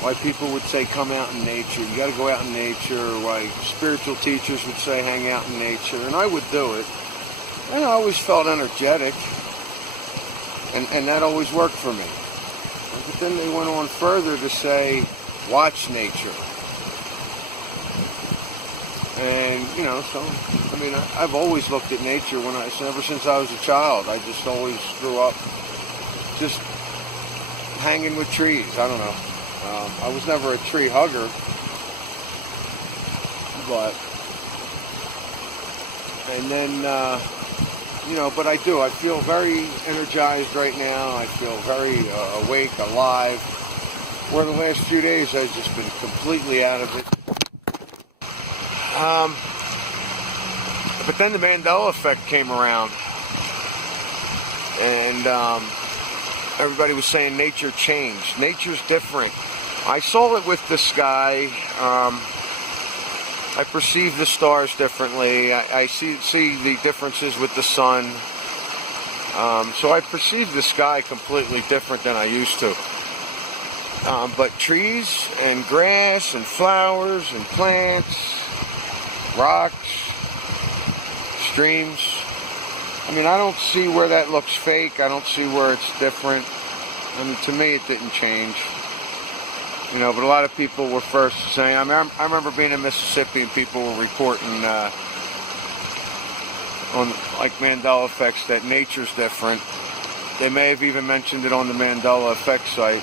why people would say come out in nature, you got to go out in nature, or why spiritual teachers would say hang out in nature, and I would do it. And I always felt energetic, and that always worked for me. But then they went on further to say watch nature. And, so, I've always looked at nature ever since I was a child. I just always grew up just hanging with trees. I don't know. I was never a tree hugger, but And then, you know, but I do. I feel very energized right now. I feel very awake, alive. Where the last few days I've just been completely out of it. But then the Mandela Effect came around. And everybody was saying nature changed. Nature's different. I saw it with the sky. I perceive the stars differently. I see the differences with the sun. So I perceive the sky completely different than I used to. But trees and grass and flowers and plants, rocks, streams. I mean, I don't see where that looks fake. I don't see where it's different. I mean, to me, it didn't change. You know, but a lot of people were first saying, I remember being in Mississippi and people were reporting on, like, Mandela Effects, that nature's different. They may have even mentioned it on the Mandela Effects site.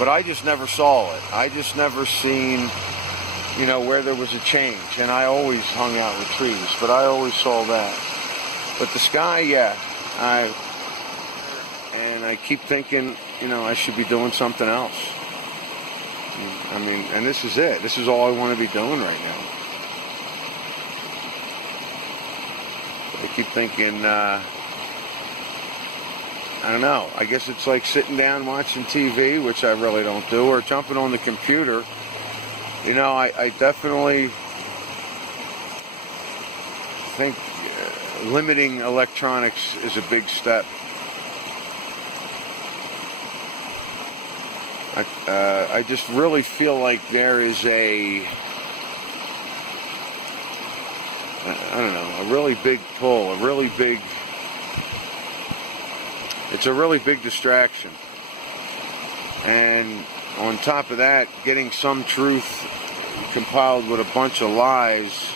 But I just never saw it. I just never seen, you know, where there was a change. And I always hung out with trees, but I always saw that. But the sky, yeah. And I keep thinking, you know, I should be doing something else. I mean, and this is it. This is all I want to be doing right now. I keep thinking, I don't know. I guess it's like sitting down watching TV, which I really don't do, or jumping on the computer. You know, I definitely think limiting electronics is a big step. I just really feel like there is I don't know, a really big pull, it's a really big distraction. And on top of that, getting some truth compiled with a bunch of lies,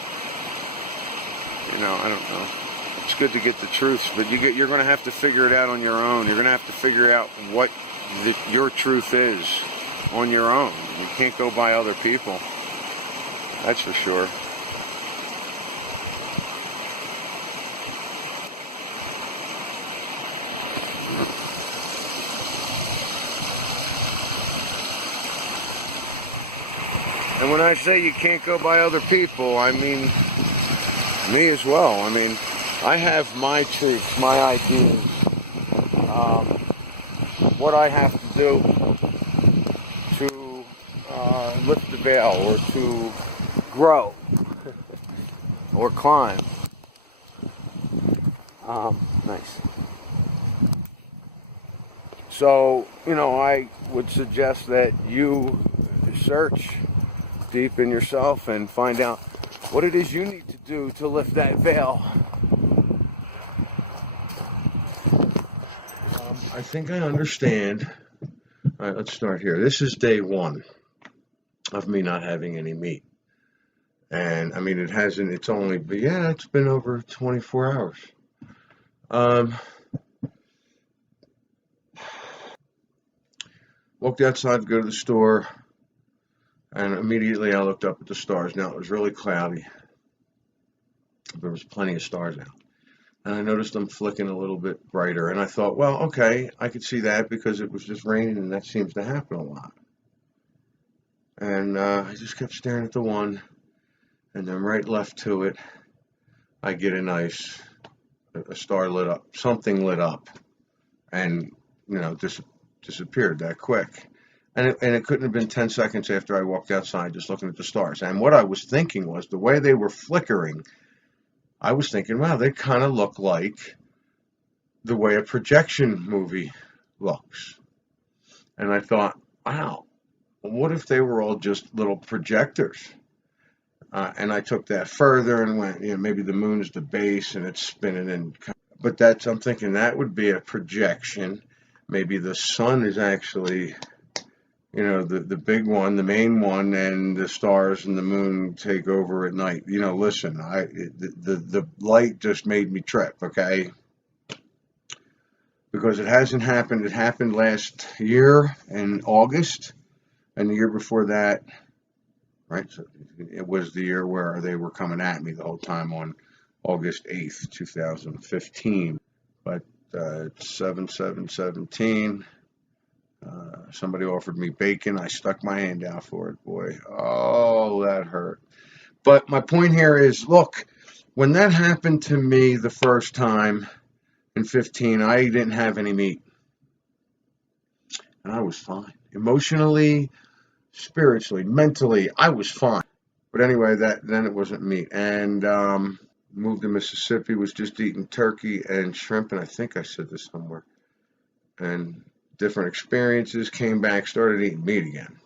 you know, I don't know. It's good to get the truth, but you're going to have to figure it out on your own. You're going to have to figure out what your truth is on your own. You can't go by other people. That's for sure. And when I say you can't go by other people, I mean me as well. I mean, I have my truths, my ideas, what I have to do to lift the veil, or to grow, or climb. Nice. So, you know, I would suggest that you search deep in yourself and find out what it is you need to do to lift that veil. I think I understand. All right, let's start here. This is day one of me not having any meat. And I mean, it's been over 24 hours. Walked outside to go to the store, and immediately I looked up at the stars. Now, it was really cloudy. There was plenty of stars out. And I noticed them flicking a little bit brighter. And I thought, well, okay, I could see that because it was just raining, and that seems to happen a lot. And I just kept staring at the one, and then right left to it, I get a star lit up, something lit up, and, you know, disappeared that quick. And it couldn't have been 10 seconds after I walked outside just looking at the stars. And what I was thinking was, the way they were flickering, I was thinking, wow, they kind of look like the way a projection movie looks. And I thought, wow, what if they were all just little projectors? And I took that further and went, you know, maybe the moon is the base and it's spinning. But I'm thinking that would be a projection. Maybe the sun is actually, you know, the big one, the main one, and the stars and the moon take over at night. You know, listen, the light just made me trip, okay? Because it hasn't happened. It happened last year in August, and the year before that, right? So it was the year where they were coming at me the whole time on August 8th, 2015. But it's 7/7/17. Somebody offered me bacon. I stuck my hand out for it, boy. Oh, that hurt. But my point here is, look, when that happened to me the first time in 15, I didn't have any meat. And I was fine. Emotionally, spiritually, mentally, I was fine. But anyway, then it wasn't meat. And moved to Mississippi, was just eating turkey and shrimp, and I think I said this somewhere. And different experiences, came back, started eating meat again.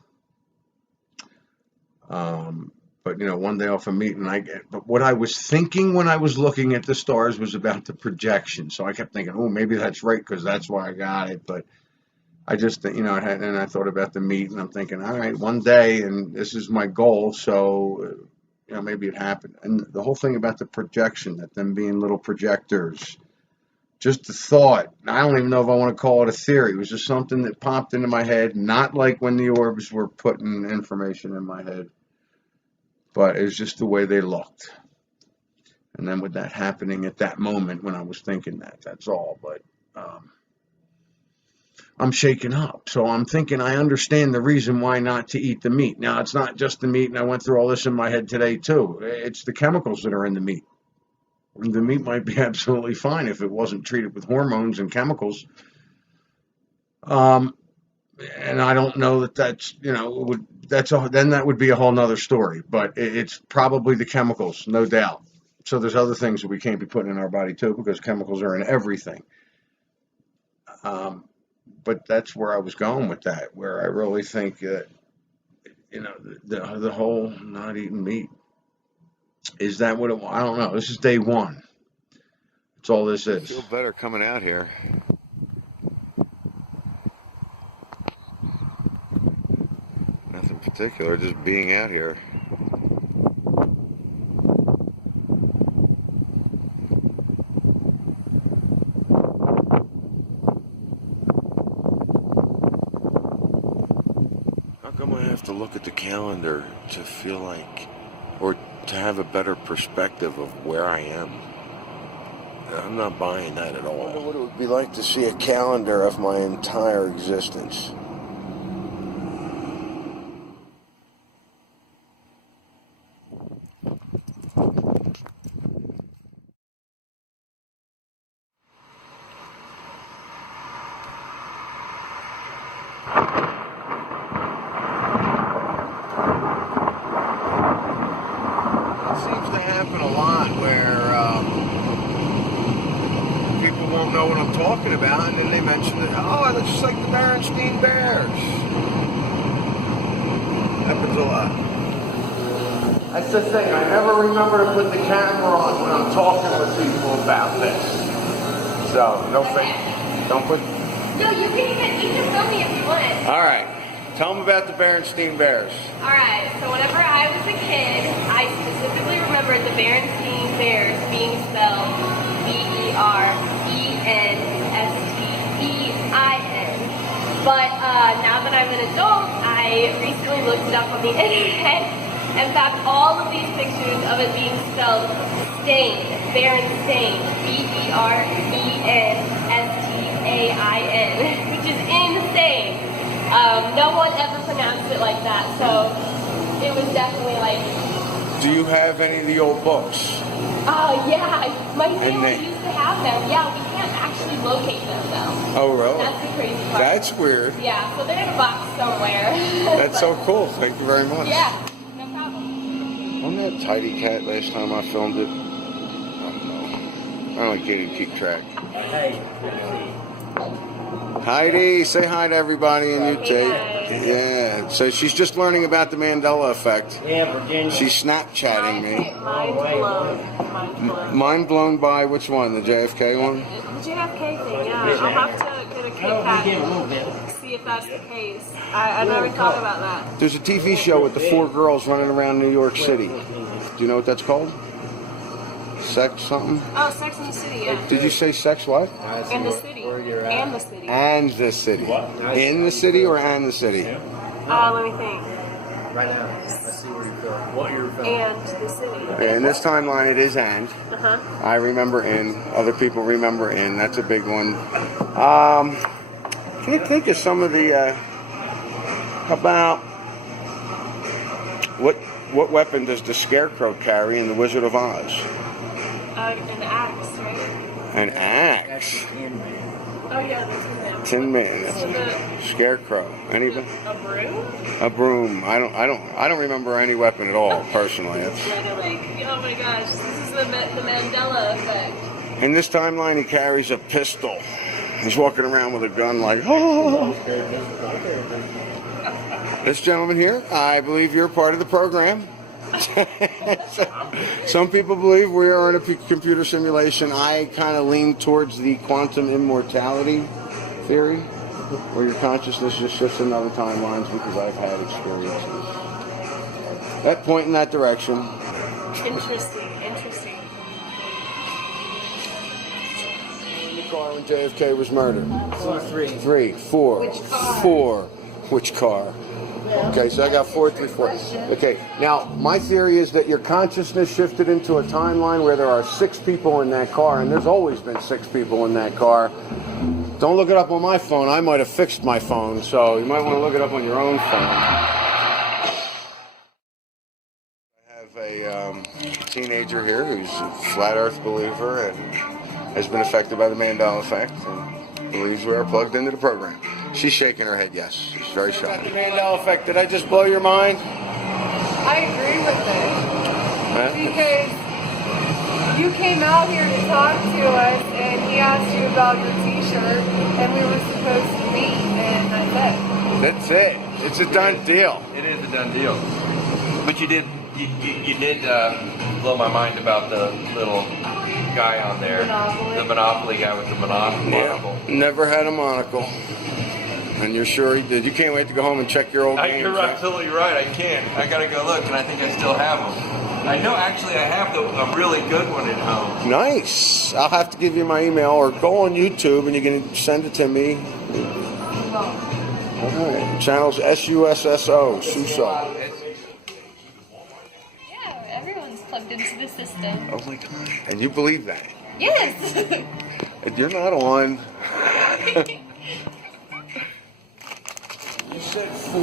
But one day off of meat, but what I was thinking when I was looking at the stars was about the projection. So I kept thinking, oh, maybe that's right, because that's why I got it. But I just, and I thought about the meat, and I'm thinking, all right, one day, and this is my goal, so, maybe it happened. And the whole thing about the projection, that them being little projectors, just the thought, I don't even know if I want to call it a theory. It was just something that popped into my head, not like when the orbs were putting information in my head, but it was just the way they looked. And then with that happening at that moment when I was thinking that's all. But I'm shaken up. So I'm thinking I understand the reason why not to eat the meat. Now, it's not just the meat, and I went through all this in my head today, too. It's the chemicals that are in the meat. The meat might be absolutely fine if it wasn't treated with hormones and chemicals. And I don't know that's, then that would be a whole nother story. But it's probably the chemicals, no doubt. So there's other things that we can't be putting in our body, too, because chemicals are in everything. But that's where I was going with that, where I really think that, the whole not eating meat, is that what it was? I don't know. This is day one. That's all this is. I feel better coming out here. Nothing particular, just being out here. How come I have to look at the calendar to feel like, or to have a better perspective of where I am? I'm not buying that at all. I wonder what it would be like to see a calendar of my entire existence. Seems to happen a lot where people won't know what I'm talking about, and then they mention that, oh, it looks just like the Berenstain Bears. Happens a lot. That's the thing, I never remember to put the camera on when I'm talking with people about this. So, no fake, don't put... No, you can film me if you want. Alright, tell them about the Berenstain Bears. Alright, so whenever I was a kid, I specifically remembered the Berenstain Bears being spelled Berenstain. But now that I'm an adult, I recently looked it up on the internet and found all of these pictures of it being spelled Stain, Berenstain, Berenstain, which is insane. No one ever pronounced it like that, so it was definitely like... Do you have any of the old books? Yeah, my family used to have them. Yeah, we can't actually locate them though. Oh, really? That's the crazy part. That's weird. Yeah, so they're in a box somewhere. That's so cool. Thank you very much. Yeah, no problem. Wasn't that Tidy Cat last time I filmed it? I don't know. I don't can't keep track. Hey, Heidi, say hi to everybody in Hey, YouTube. guys. Yeah, so she's just learning about the Mandela Effect. yeah, Virginia. She's Snapchatting me. Mind blown. Mind blown. Mind blown by which one? The JFK one? The JFK thing, yeah. I'll have to get a Kit Oh, we get a little bit. Kat, see if that's the case. I never thought about that. There's a TV show with the 4 girls running around New York City. Do you know what that's called? Sex something? Oh, Sex in the City, yeah. Did you say sex what? And the city. And the city. And the city. In the city or and the city? Let me think. Right now. see where you film, what you're filming. and the city. In this timeline, it is and. Uh-huh. I remember in. Other people remember in. That's a big one. Can't think of some of the. How about what weapon does the Scarecrow carry in The Wizard of Oz? An axe, right? An That's axe. the Tin Man. Oh yeah, that's Tin Man. So That's Scarecrow. Anybody? a broom? A broom. I don't remember any weapon at all personally. That's, Oh my gosh, this is the Mandela effect. in this timeline, he carries a pistol. He's walking around with a gun like, oh. This gentleman here, I believe you're part of the program. Some people believe we are in a computer simulation. I kind of lean towards the quantum immortality theory, where your consciousness just shifts in other timelines, because I've had experiences that point in that direction. Interesting. In the car when JFK was murdered. 3. 3, 4. Which car? 4. Which car? Okay, so I got 4, 3, 4. Okay, now my theory is that your consciousness shifted into a timeline where there are 6 people in that car, and there's always been 6 people in that car. Don't look it up on my phone. I might have fixed my phone, so you might want to look it up on your own phone. I have a teenager here who's a flat Earth believer and has been affected by the Mandela Effect and believes we are plugged into the program. She's shaking her head yes. She's very shocked. The Mandela Effect, did I just blow your mind? I agree with it. Huh? Because you came out here to talk to us and he asked you about your t-shirt and we were supposed to meet and that's it. That's it. It's a done deal. It is a done deal. But you did blow my mind about the little guy on there. Monopoly. The Monopoly guy with the monocle. Yeah, never had a monocle. And you're sure he did? You can't wait to go home and check your old games. You're absolutely right. I can't. I gotta go look, and I think I still have them. I know actually I have a really good one at home. Nice. I'll have to give you my email or go on YouTube and you can send it to me. All right. Channel's SUSSO. Suso. Yeah, everyone's plugged into the system. Oh my God. And you believe that? Yes. And you're not on. You said 4.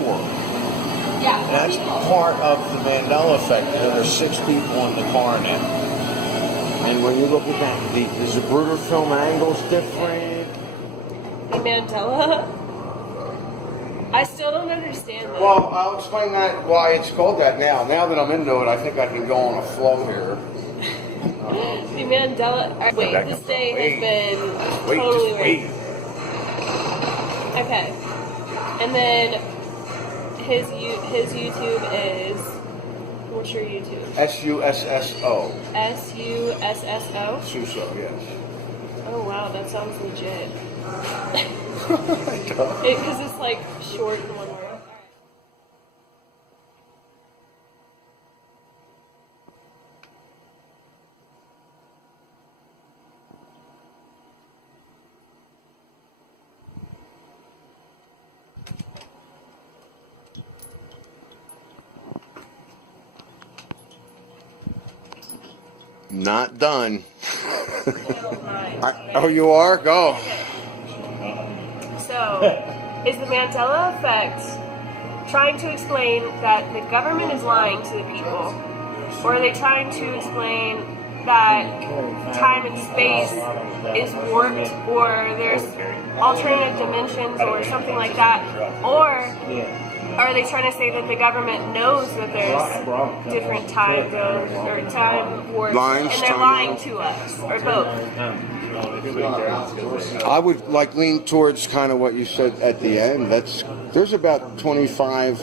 Yeah. That's part of the Mandela Effect. There's 6 people in the car now. And when you look at that, is the Bruder film angles different? The Mandela? I still don't understand that. Well, I'll explain that why it's called that now. Now that I'm into it, I think I can go on a flow here. The Mandela. Wait, this day has been totally weird. Okay. And then his YouTube is, what's your YouTube? SUSSO. SUSSO? Suso, yes. Oh wow, that sounds legit. Because it's like short in one word. Not done. Oh, you are? Go. So, is the Mandela Effect trying to explain that the government is lying to the people? Or are they trying to explain that time and space is warped, or there's alternate dimensions or something like that? Or are they trying to say that the government knows that there's different time zones or time warps Lines, and they're time lying lines. to us, or both? I would lean towards kind of what you said at the end. There's about 25,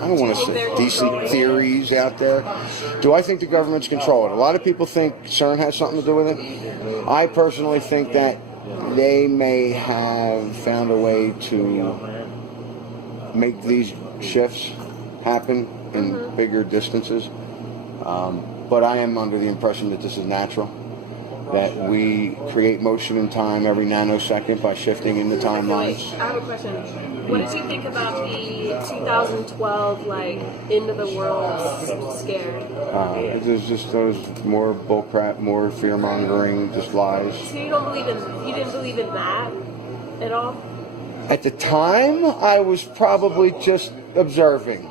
I don't want to say decent theories out there. Do I think the government's control it? A lot of people think CERN has something to do with it. I personally think that they may have found a way to make these shifts happen in bigger distances. But I am under the impression that this is natural. that we create motion in time every nanosecond by shifting in the timelines. Wait, I have a question. What did you think about the 2012 like end of the world scare? There's more bullcrap, more fear mongering, just lies. So you didn't believe in that at all? At the time, I was probably just observing.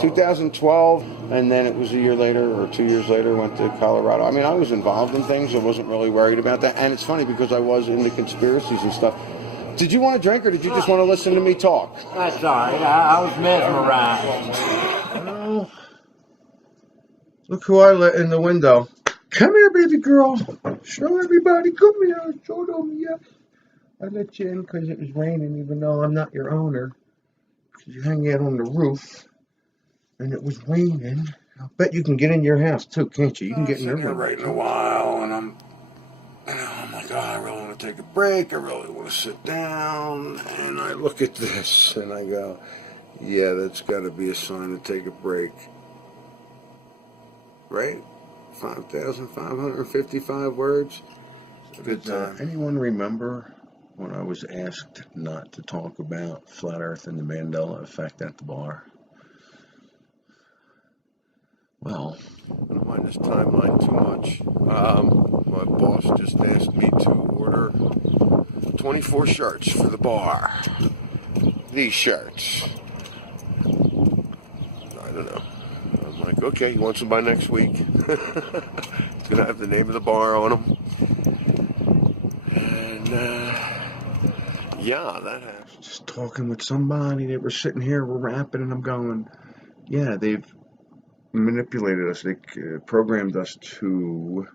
2012, and then it was a year later or 2 years later, went to Colorado. I mean, I was involved in things. I wasn't really worried about that. And it's funny because I was into conspiracies and stuff. Did you want a drink or did you just want to listen to me talk? That's all right. I was mesmerized. Oh, look who I let in the window. Come here, baby girl. Show everybody. Come here. Show them. Yes. I let you in because it was raining, even though I'm not your owner. Because you hang out on the roof, and it was raining. I bet you can get in your house too, can't you? You can get in your room right in a while, and I'm like, oh, I really want to take a break. I really want to sit down. And I look at this, and I go, yeah, that's got to be a sign to take a break. Right? 5,555 words. Good time. Anyone remember when I was asked not to talk about Flat Earth and the Mandela Effect at the bar? Well, I don't mind this timeline too much. My boss just asked me to order 24 shirts for the bar. These shirts. I don't know. I'm like, okay, he wants them by next week. It's going to have the name of the bar on them. And, yeah, that happened. just talking with somebody. They were sitting here, we're rapping, and I'm going, yeah, they've manipulated us. They programmed us to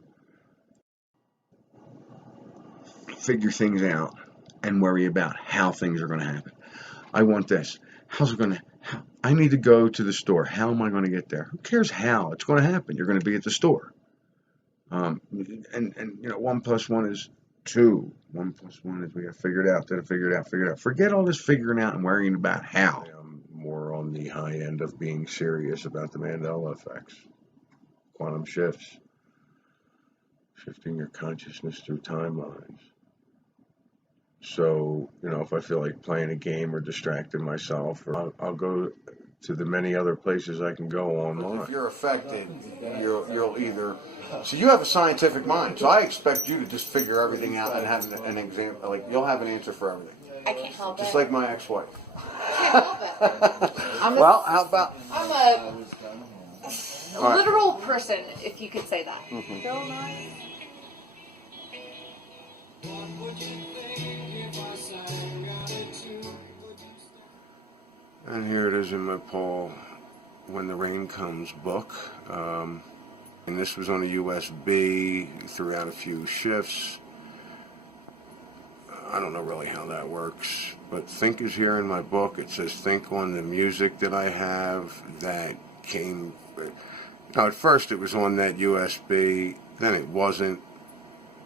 figure things out and worry about how things are going to happen. I want this. How's it going to happen? I need to go to the store. How am I going to get there? Who cares how? It's going to happen. You're going to be at the store. And you know, 1 + 1 is 2. 1 + 1 is we got figured out. Figured out. Forget all this figuring out and worrying about how. I'm more on the high end of being serious about the Mandela effects. Quantum shifts. Shifting your consciousness through timelines. So, you know, if I feel like playing a game or distracting myself, or I'll go to the many other places I can go online. If you're affected, you'll either... So you have a scientific mind, so I expect you to just figure everything out and have an example. Like, you'll have an answer for everything. I can't help Just it. like my ex-wife. I can't help it. Well, how about... I'm a All right. literal person, if you could say that. Mhm. Feel nice? And here it is in my Paul When the Rain Comes book. And this was on a USB, threw out a few shifts. I don't know really how that works, but think is here in my book. It says think on the music that I have that came... Now, at first it was on that USB, then it wasn't,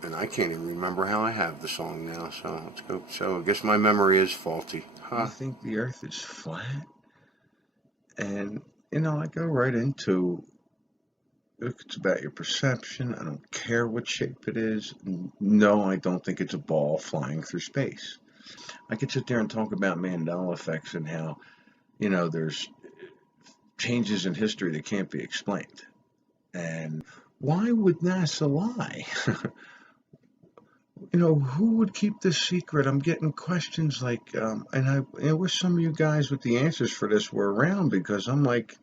and I can't even remember how I have the song now, so let's go. So I guess my memory is faulty. I think the Earth is flat. And, you know, I go right into, look, it's about your perception. I don't care what shape it is. No, I don't think it's a ball flying through space. I could sit there and talk about Mandela effects and how, you know, there's changes in history that can't be explained. And why would NASA lie? You know, who would keep this secret? I'm getting questions like, and I wish some of you guys with the answers for this were around, because I'm like,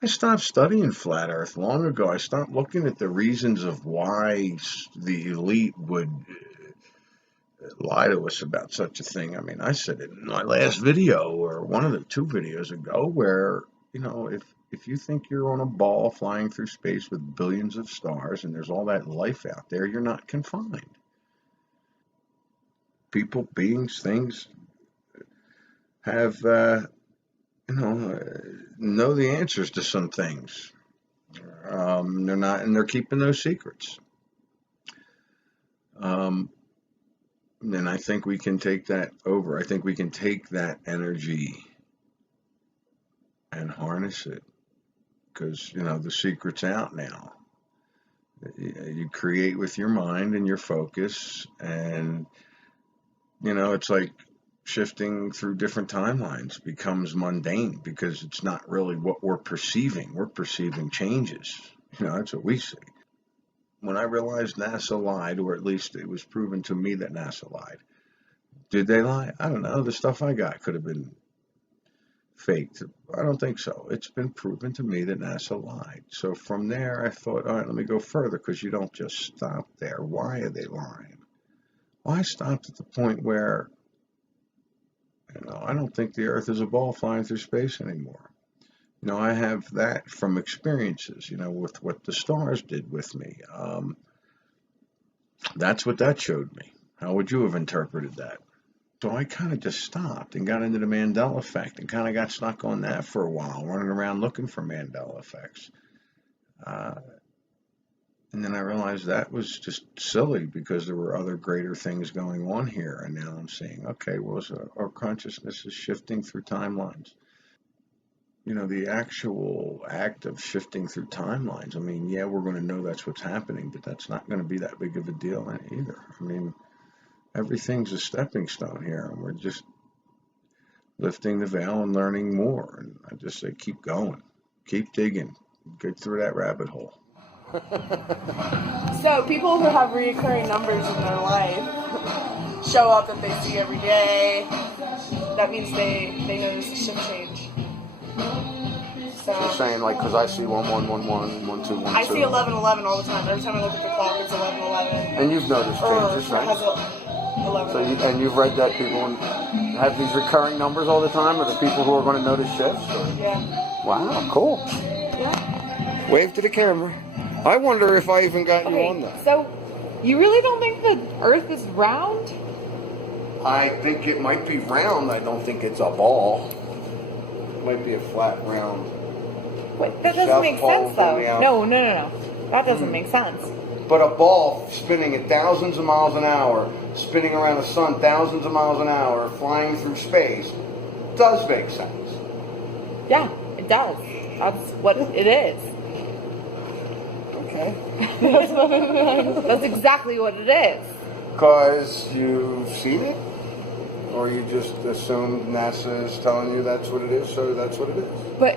I stopped studying flat Earth long ago. I stopped looking at the reasons of why the elite would lie to us about such a thing. I mean, I said it in my last video, or one of the 2 videos ago, where, you know, if you think you're on a ball flying through space with billions of stars and there's all that life out there, you're not confined. People, beings, things have, you know the answers to some things. They're not, and they're keeping those secrets. And I think we can take that over. I think we can take that energy and harness it, because, you know, the secret's out now. You create with your mind and your focus, and it's like shifting through different timelines becomes mundane because it's not really what we're perceiving. We're perceiving changes. That's what we see. When I realized NASA lied, or at least it was proven to me that NASA lied. Did they lie? I don't know. The stuff I got could have been faked. I don't think so. It's been proven to me that NASA lied. So from there, I thought, all right, let me go further, because you don't just stop there. Why are they lying? Well, I stopped at the point where, I don't think the Earth is a ball flying through space anymore. I have that from experiences, with what the stars did with me. That's what that showed me. How would you have interpreted that? So I kind of just stopped and got into the Mandela Effect and kind of got stuck on that for a while, running around looking for Mandela Effects. And then I realized that was just silly, because there were other greater things going on here. And now I'm seeing, okay, well, our consciousness is shifting through timelines. The actual act of shifting through timelines, yeah, we're going to know that's what's happening, but that's not going to be that big of a deal either. Everything's a stepping stone here, and we're just lifting the veil and learning more. And I just say, keep going, keep digging, get through that rabbit hole. So people who have recurring numbers in their life show up that they see every day. That means they notice a shift change. So You're saying, like, because I see 1111, 1212. I see 1111 all the time. Every time I look at the clock, it's 1111. And you've noticed changes, right? So you've read that people have these recurring numbers all the time, or the people who are going to notice shifts? Or? Yeah. Wow, cool. Yeah. Wave to the camera. I wonder if I even got you on that. So you really don't think the Earth is round? I think it might be round. I don't think it's a ball. It might be a flat round. Wait, that doesn't make sense, though. No. That doesn't make sense. But a ball spinning at thousands of miles an hour, spinning around the sun thousands of miles an hour, flying through space, does make sense. Yeah, it does. That's what it is. Okay. That's exactly what it is. Because you've seen it? Or you just assume NASA is telling you that's what it is, so that's what it is? But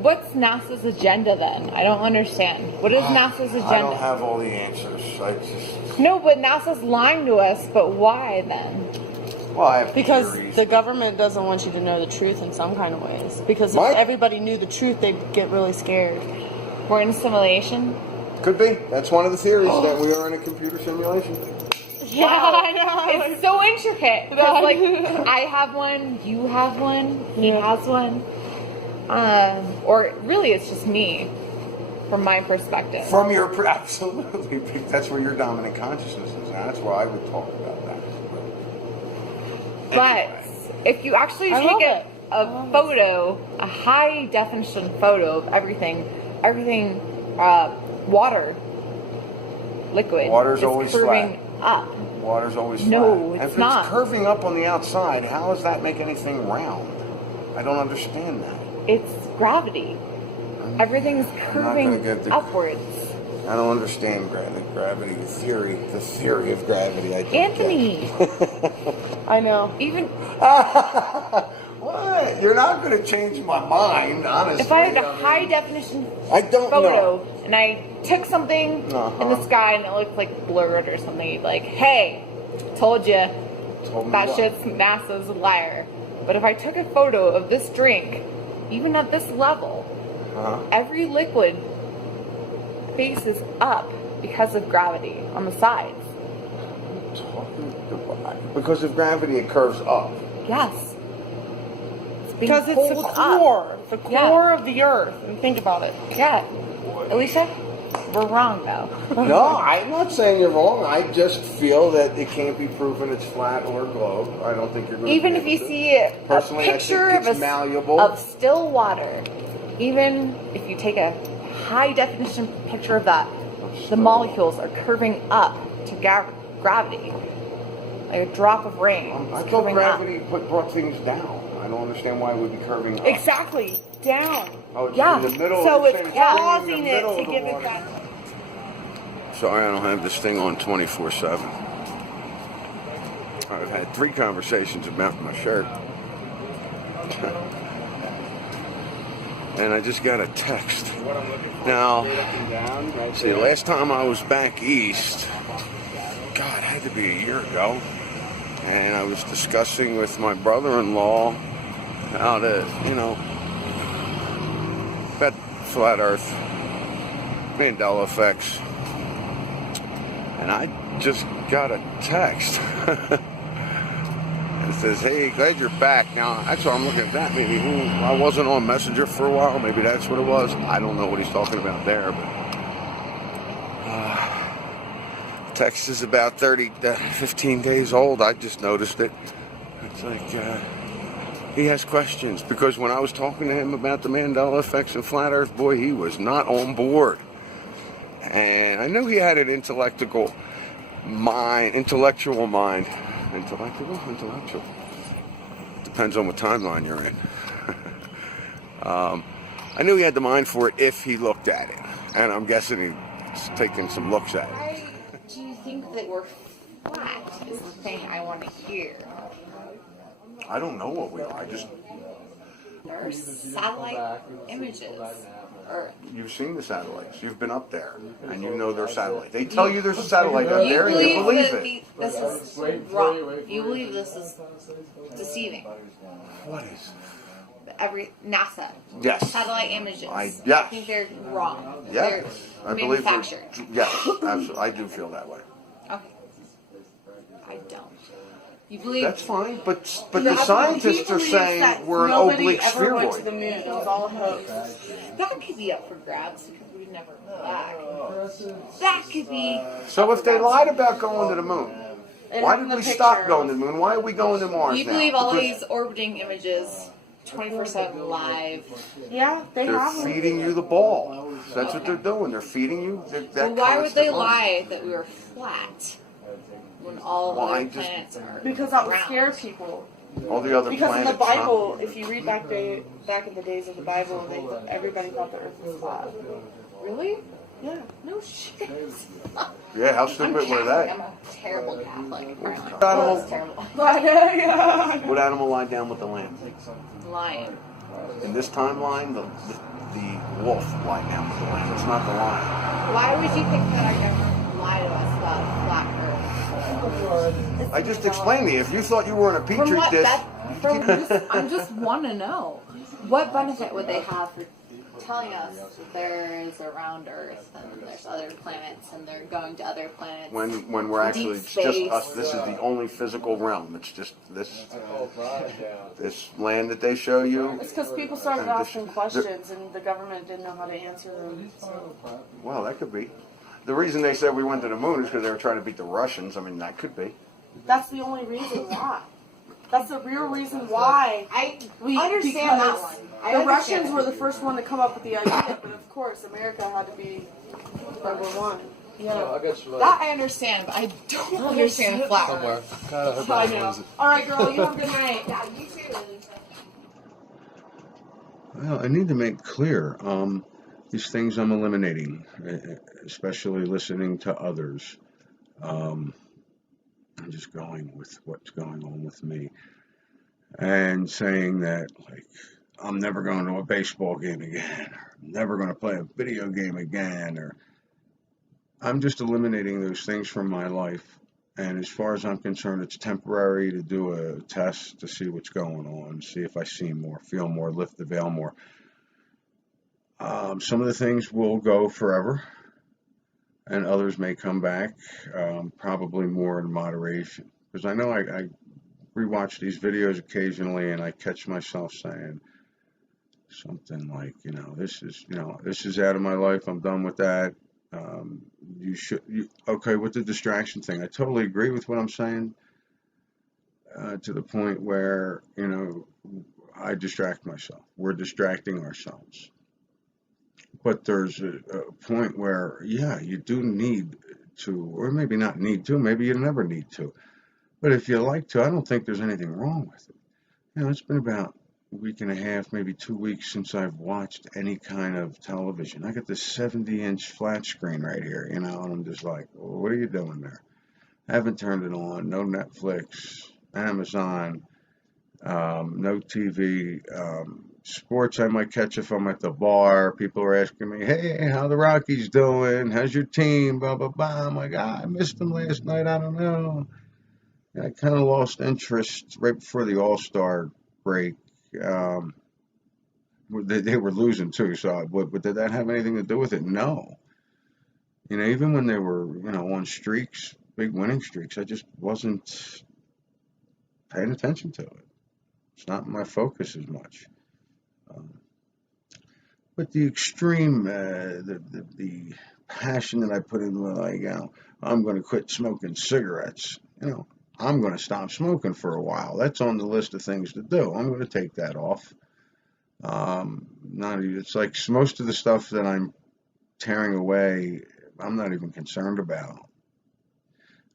what's NASA's agenda then? I don't understand. What is NASA's agenda? I don't have all the answers. No, but NASA's lying to us, but why then? Well, I have because theories. The government doesn't want you to know the truth in some kind of ways. Because if everybody knew the truth, they'd get really scared. We're in simulation? Could be. That's one of the theories, that we are in a computer simulation. Yeah, I know. It's so intricate. Because, like, I have one, you have one, he has one. Or really, it's just me, from my perspective. From your absolutely, that's where your dominant consciousness is. Now, that's where I would talk about that. But if you actually take a photo, a high definition photo of everything, water, liquid, Water's always curving flat. up. Water's always No, flat. it's if not. it's curving up on the outside, how does that make anything round? I don't understand that. It's gravity. Everything's curving upwards. I don't understand gravity, the theory of gravity. I don't Anthony! I know. Even... What? You're not going to change my mind, honestly. If I had a high definition photo and I took something in the sky and it looked like blurred or something, you'd be like, hey, told you, that shit's NASA's a liar. But if I took a photo of this drink, even at this level, every liquid faces up because of gravity on the sides. Because of gravity, it curves up. Yes. Because it's the core of the Earth. And think about it. Yeah. Alicia, we're wrong though. No, I'm not saying you're wrong. I just feel that it can't be proven it's flat or globe. I don't think you're going to even if you see a picture of still water, even if you take a high definition picture of that, the molecules are curving up to gravity, like a drop of rain. I thought gravity brought things down. I don't understand why it would be curving up. Exactly, down. Oh, it's yeah. in the middle. So it's causing it to give it water. that. Sorry I don't have this thing on 24/7. I've had 3 conversations about my shirt. And I just got a text. Now, see, last time I was back east, God, it had to be a year ago. And I was discussing with my brother-in-law how to, about flat earth, Mandela Effects. And I just got a text. It says, hey, glad you're back. Now, that's why I'm looking at that. Maybe I wasn't on Messenger for a while. Maybe that's what it was. I don't know what he's talking about there. But text is about 15 days old. I just noticed it. It's like he has questions. Because when I was talking to him about the Mandela Effects and Flat Earth, boy, he was not on board. And I knew he had an intellectual mind. Intellectual. Depends on what timeline you're in. I knew he had the mind for it if he looked at it. And I'm guessing he's taking some looks at it. Why do you think that we're flat is the thing I want to hear. I don't know what we are. There's satellite images. You've seen the satellites. You've been up there, and you know there's satellites. They tell you there's a satellite up there, and you believe it. This is wrong. You believe this is deceiving. What is? NASA. Yes. Satellite images. Yes. I think they're wrong. Yes. They're manufactured. Yes, absolutely. I do feel that way. Okay. I don't. You believe that's fine, but the scientists are saying we're an oblique spheroid. Nobody ever went to the moon. It was all a hoax. That could be up for grabs because we never go back. That could be. So if they lied about going to the moon, why did we stop going to the moon? Why are we going to Mars now? You believe all these orbiting images 24/7 live? Yeah, they're feeding you the ball. That's what they're doing. They're feeding you. So why would they lie that we were flat when all other planets are because that would round? scare people. All the other because planets. in the Bible, if you read back in the days of the Bible, everybody thought the Earth was flat. Really? Yeah. No shit. Yeah, how stupid were they? I'm a terrible Catholic. What animal, Terrible. what animal lied down with the lamb? Lion. In this timeline, the wolf lied down with the lamb. It's not the lion. Why would you think that I ever lie to us about flat Earth? I just explained to you. If you thought you were in a petri dish, I just want to know what benefit would they have for telling us that there's a round Earth and there's other planets and they're going to other planets. When we're actually just us, this is the only physical realm. It's just this land that they show you. It's because people started asking questions and the government didn't know how to answer them. So. Well, that could be. The reason they said we went to the moon is because they were trying to beat the Russians. I mean, that could be. That's the only reason why. That's the real reason why. I understand that one. The Russians were the first one to come up with the idea, but of course America had to be number one. Yeah. That I understand, but I don't understand flat Earth. I know. All right, girl, you have a good night. Yeah, you too. Well, I need to make clear, these things I'm eliminating, especially listening to others. I'm just going with what's going on with me and saying that, like, I'm never going to a baseball game again, or I'm never going to play a video game again, or I'm just eliminating those things from my life. And as far as I'm concerned, it's temporary to do a test to see what's going on, see if I see more, feel more, lift the veil more. Some of the things will go forever, and others may come back, probably more in moderation. Because I know I rewatch these videos occasionally, and I catch myself saying something like, this is out of my life. I'm done with that. Okay, with the distraction thing, I totally agree with what I'm saying, to the point where, I distract myself. We're distracting ourselves. But there's a point where, you do need to, or maybe not need to, maybe you never need to. But if you like to, I don't think there's anything wrong with it. It's been about week and a half, maybe 2 weeks since I've watched any kind of television. I got this 70-inch flat screen right here, and I'm just like, well, what are you doing there? I haven't turned it on. No Netflix, Amazon, no TV. Sports I might catch if I'm at the bar. People are asking me, hey, how the Rockies doing? How's your team? Blah, blah, blah. I'm like, I missed them last night. I don't know. And I kind of lost interest right before the All-Star break. They were losing too, so but did that have anything to do with it? No. Even when they were, on streaks, big winning streaks, I just wasn't paying attention to it. It's not my focus as much. But the extreme, the passion that I put in, like, I'm going to quit smoking cigarettes. I'm going to stop smoking for a while. That's on the list of things to do. I'm going to take that off. It's like most of the stuff that I'm tearing away, I'm not even concerned about.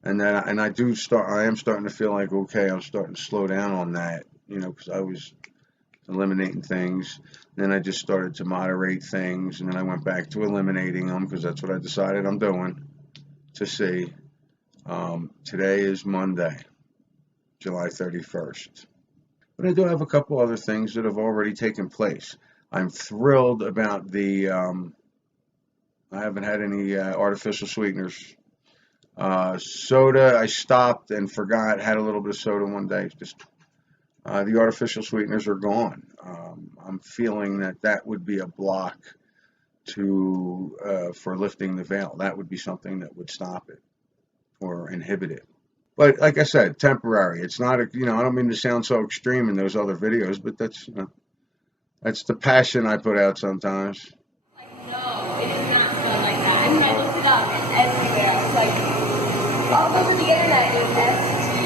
And then, I am starting to feel like, okay, I'm starting to slow down on that, because I was eliminating things. Then I just started to moderate things, and then I went back to eliminating them because that's what I decided I'm doing. To see, today is Monday, July 31st. But I do have a couple other things that have already taken place. I'm thrilled about the, I haven't had any artificial sweeteners. Soda, I stopped and forgot, had a little bit of soda one day. Just the artificial sweeteners are gone. I'm feeling that would be a block for lifting the veil. That would be something that would stop it or inhibit it. But like I said, temporary. It's not I don't mean to sound so extreme in those other videos, but that's the passion I put out sometimes. No, it does not smell like that. I mean, I looked it up everywhere. It's like, all over the internet, it was STAIN.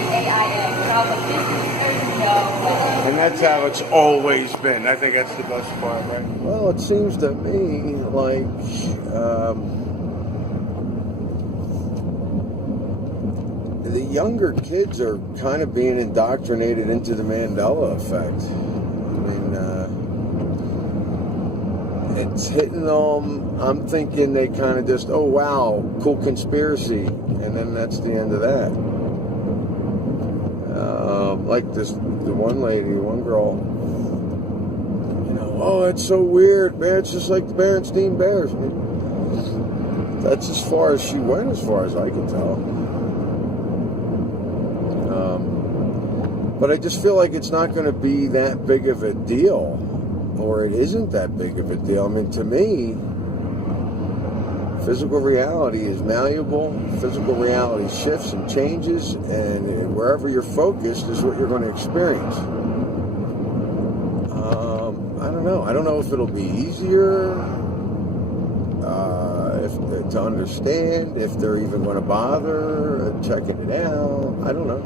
And I was like, there's no way. And that's how it's always been. I think that's the best part, right? Well, it seems to me like the younger kids are kind of being indoctrinated into the Mandela Effect. I mean, it's hitting them. I'm thinking they kind of just, oh wow, cool conspiracy, and then that's the end of that. Like the one girl, oh, it's so weird, man. It's just like the Berenstain Bears. I mean, that's as far as she went, as far as I can tell. But I just feel like it's not going to be that big of a deal, or it isn't that big of a deal. I mean, to me, physical reality is malleable. Physical reality shifts and changes, and wherever you're focused is what you're going to experience. I don't know. I don't know if it'll be easier to understand, if they're even going to bother checking it out. I don't know.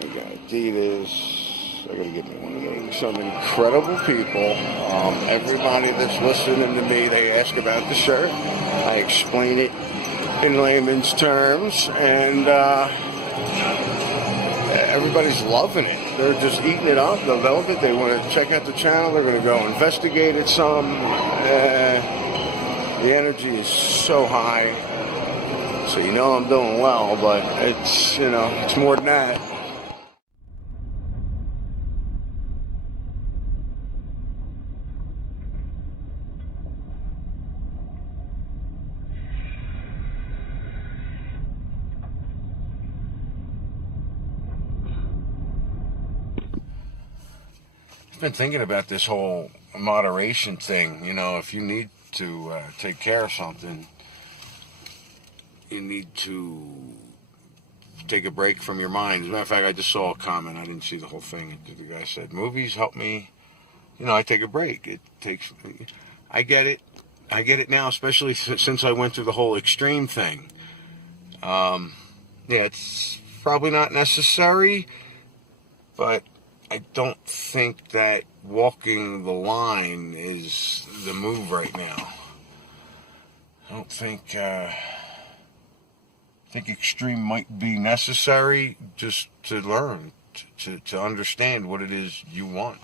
I got Adidas. I gotta get me one of those. Some incredible people. Everybody that's listening to me, they ask about the shirt. I explain it in layman's terms, and everybody's loving it. They're just eating it up. They love it. They want to check out the channel. They're going to go investigate it some. The energy is so high. So I'm doing well, but it's, it's more than that. I've been thinking about this whole moderation thing. If you need to take care of something, you need to take a break from your mind. As a matter of fact, I just saw a comment. I didn't see the whole thing. The guy said, movies help me. I take a break. I get it. I get it now, especially since I went through the whole extreme thing. It's probably not necessary, but I don't think that walking the line is the move right now. I don't think think extreme might be necessary just to learn, to understand what it is you want.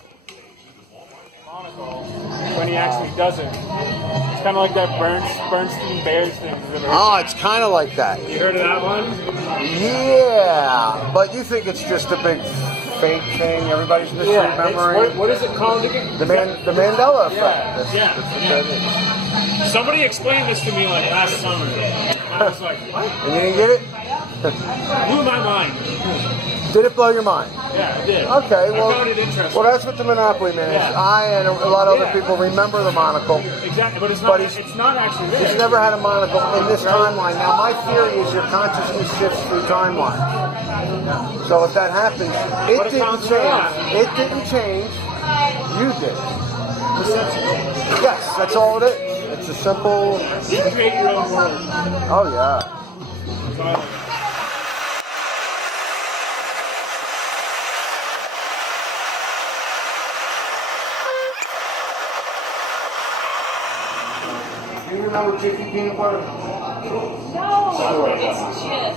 When he actually doesn't. It's kind of like that Bernstein Bears thing. Oh, it's kind of like that. You heard of that one? Yeah, but you think it's just a big fake thing? Everybody's misremembering. What is it called again? The Mandela Effect. Yeah. That's what that is. Somebody explained this to me like last summer. And I was like, what? And you didn't get it? Blew my mind. Did it blow your mind? Yeah, it did. Okay, well, I found it interesting. Well, that's what the Monopoly Man is. Yeah. I and a lot of other people remember the monocle. Exactly, but it's not actually there. He's never had a monocle in this timeline. Now, my theory is your consciousness shifts through timeline. So if that happens, it didn't change. It didn't change. You did. Yes, that's all it is. It's a simple... You create your own world. Oh, yeah. Do you remember Jiffy Peanut Butter? No, it's Jif.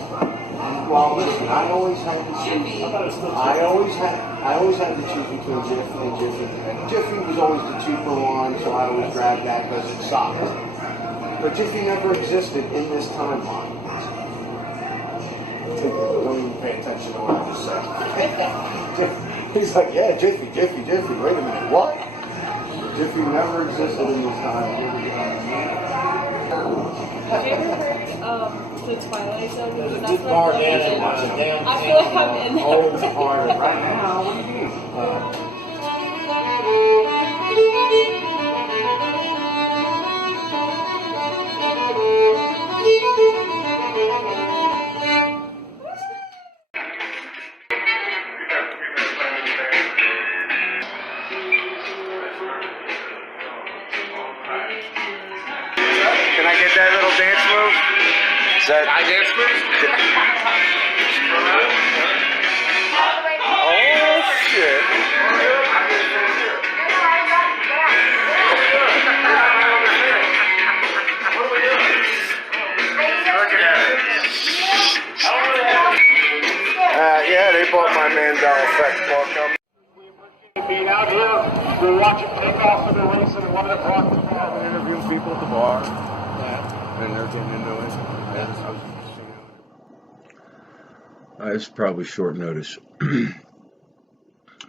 Well, listen, I always had to choose. I always had to choose between Jif and Jiffy. Jiffy was always the cheaper one, so I always grabbed that because it sucked. But Jiffy never existed in this timeline. Don't even pay attention to what I just said. He's like, yeah, Jiffy. Wait a minute, what? Jiffy never existed in this timeline. Have you ever heard the Twilight Zone? Because that's what Bar I'm down in. and watch it down. I feel like I'm in there. Oh, it's hard right now. What do you mean? Can I get that little dance move? Is that I dance move? Oh shit! Yeah, they bought my Mandela Effects ball company. Being out here, we're watching takeoff of the race and one of the brought to the bar. I've been interviewing people at the bar. And they're getting into it. It's probably short notice.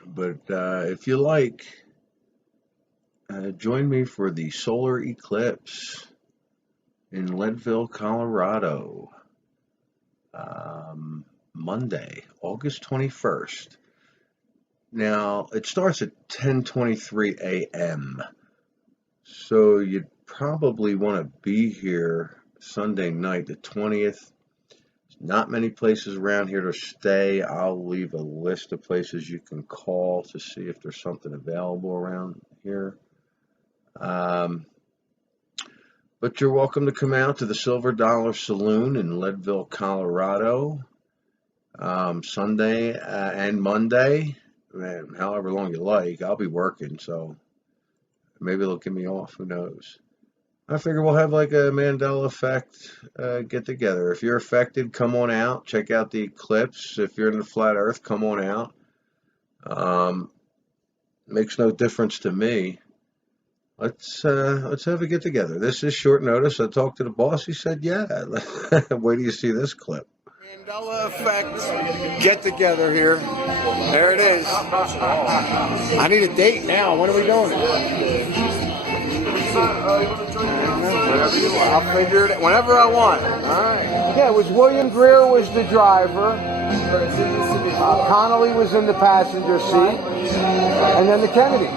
But if you like, join me for the solar eclipse in Leadville, Colorado. Monday, August 21st. Now, it starts at 10:23 a.m. So you'd probably want to be here Sunday night, the 20th. Not many places around here to stay. I'll leave a list of places you can call to see if there's something available around here. But you're welcome to come out to the Silver Dollar Saloon in Leadville, Colorado, Sunday and Monday. Man, however long you like. I'll be working, so maybe they'll give me off. Who knows? I figure we'll have like a Mandela Effect get together. If you're affected, come on out. Check out the eclipse. If you're in the flat Earth, come on out. Makes no difference to me. Let's have a get together. This is short notice. I talked to the boss. He said, "Yeah." Wait till you see this clip. Mandela Effect get together here. There it is. I need a date now. When are we doing it? I'll figure it whenever I want. All right. Yeah, it was William Greer was the driver. Connolly was in the passenger seat, and then the Kennedys.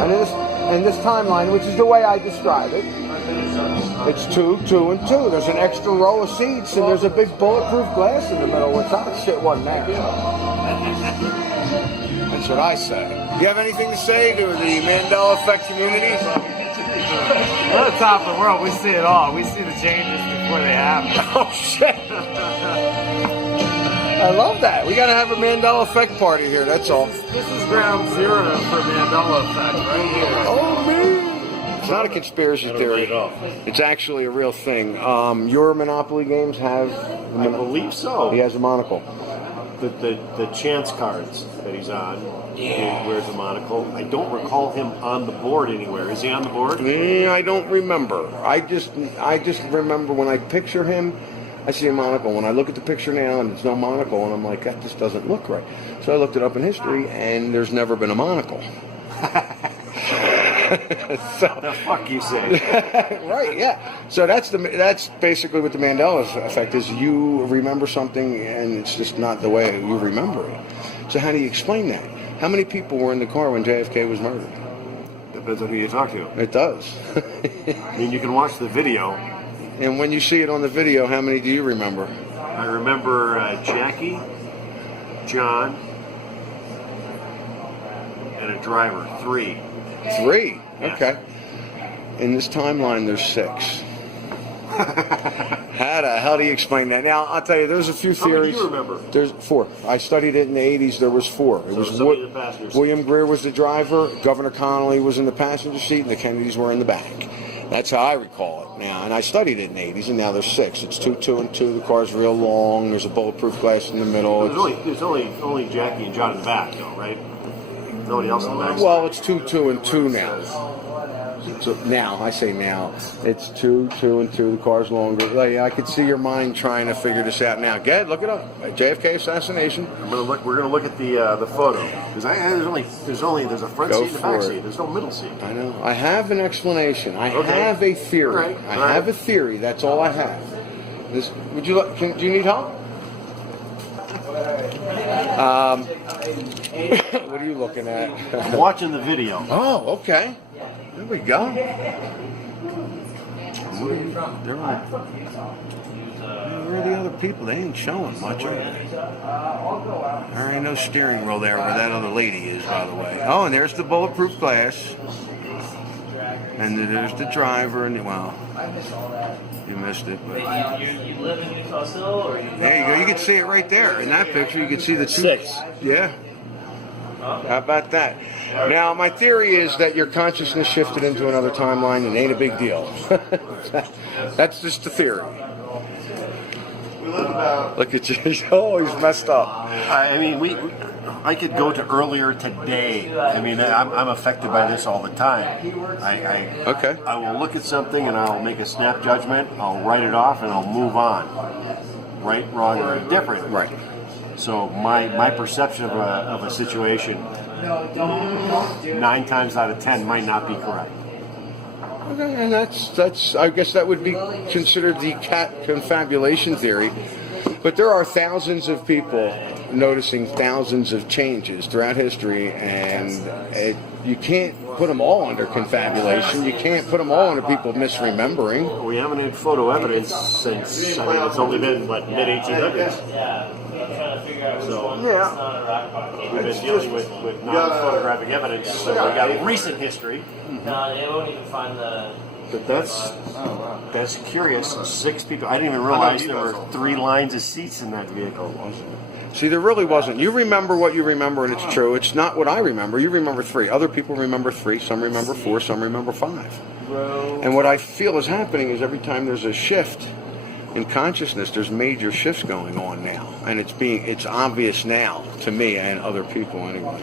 And in this timeline, which is the way I describe it, it's 2, 2, and 2. There's an extra row of seats, and there's a big bulletproof glass in the middle, which that shit wasn't there. That's what I say. Do you have anything to say to the Mandela Effect community? We're the top of the world. We see it all. We see the changes before they happen. Oh, shit. I love that. We got to have a Mandela Effect party here, that's all. This is ground zero for Mandela Effect right here. Oh, man. It's not a conspiracy I don't theory. buy it at all. It's actually a real thing. Your Monopoly games have... I believe so. He has a monocle. The chance cards that he's on, he wears a monocle. I don't recall him on the board anywhere. Is he on the board? I don't remember. I just remember when I picture him, I see a monocle. When I look at the picture now and it's no monocle, and I'm like, that just doesn't look right. So I looked it up in history, and there's never been a monocle. So, the fuck you say? Right, yeah. So that's basically what the Mandela effect is. You remember something, and it's just not the way you remember it. So how do you explain that? How many people were in the car when JFK was murdered? Depends on who you talk to. It does. I mean, you can watch the video. And when you see it on the video, how many do you remember? I remember Jackie, John, and a driver. 3. 3? Yes. Okay. In this timeline, there's 6. How the hell do you explain that? Now, I'll tell you, there's a few theories. How many do you remember? There's 4. I studied it in the 80s. There was 4. It was somebody in the passenger seat. William Greer was the driver. Governor Connolly was in the passenger seat, and the Kennedys were in the back. That's how I recall it now. And I studied it in the 80s, and now there's 6. It's 2, 2, and 2. The car's real long. There's a bulletproof glass in the middle. There's only Jackie and John in the back, though, right? Nobody else in the back. Well, it's 2, 2, and 2 now. So now, I say now, it's 2, 2, and 2. The car's longer. Like, I could see your mind trying to figure this out now. Get look it up. JFK assassination. We're gonna look at the photo because there's a front seat and a back seat. There's no middle seat. I know. I have an explanation. I Okay. have a theory. All right. I have a theory. That's all I have. Do you need help? What are you looking at? I'm watching the video. Oh, okay. There we go. Where are the other people? They ain't showing much, are they? There ain't no steering wheel there where that other lady is, by the way. Oh, and there's the bulletproof glass. And there's the driver, and well, you missed it. But You live in Utah still, or there you go. You can see it right there in that picture. You can see the 6. Yeah. How about that? Now, my theory is that your consciousness shifted into another timeline and ain't a big deal. That's just the theory. Look at you. Oh, he's messed up. I mean, I could go to earlier today. I mean, I'm affected by this all the time. Okay. I will look at something and I'll make a snap judgment. I'll write it off and I'll move on. Right, wrong, or indifferent. Right. So my perception of a situation 9 times out of 10 might not be correct. Okay, and that's I guess that would be considered the confabulation theory. But there are thousands of people noticing thousands of changes throughout history, and you can't put them all under confabulation. You can't put them all under people misremembering. We haven't had photo evidence since, I mean, it's only been, mid-1800s. So, yeah, we've been dealing with non-photographic evidence, so we got recent history. No, they won't even find the... But that's curious. 6 people. I didn't even realize there were 3 lines of seats in that vehicle. See, there really wasn't. You remember what you remember, and it's true. It's not what I remember. You remember 3. Other people remember 3. Some remember 4. Some remember 5. And what I feel is happening is every time there's a shift in consciousness, there's major shifts going on now, and it's obvious now to me and other people anyway.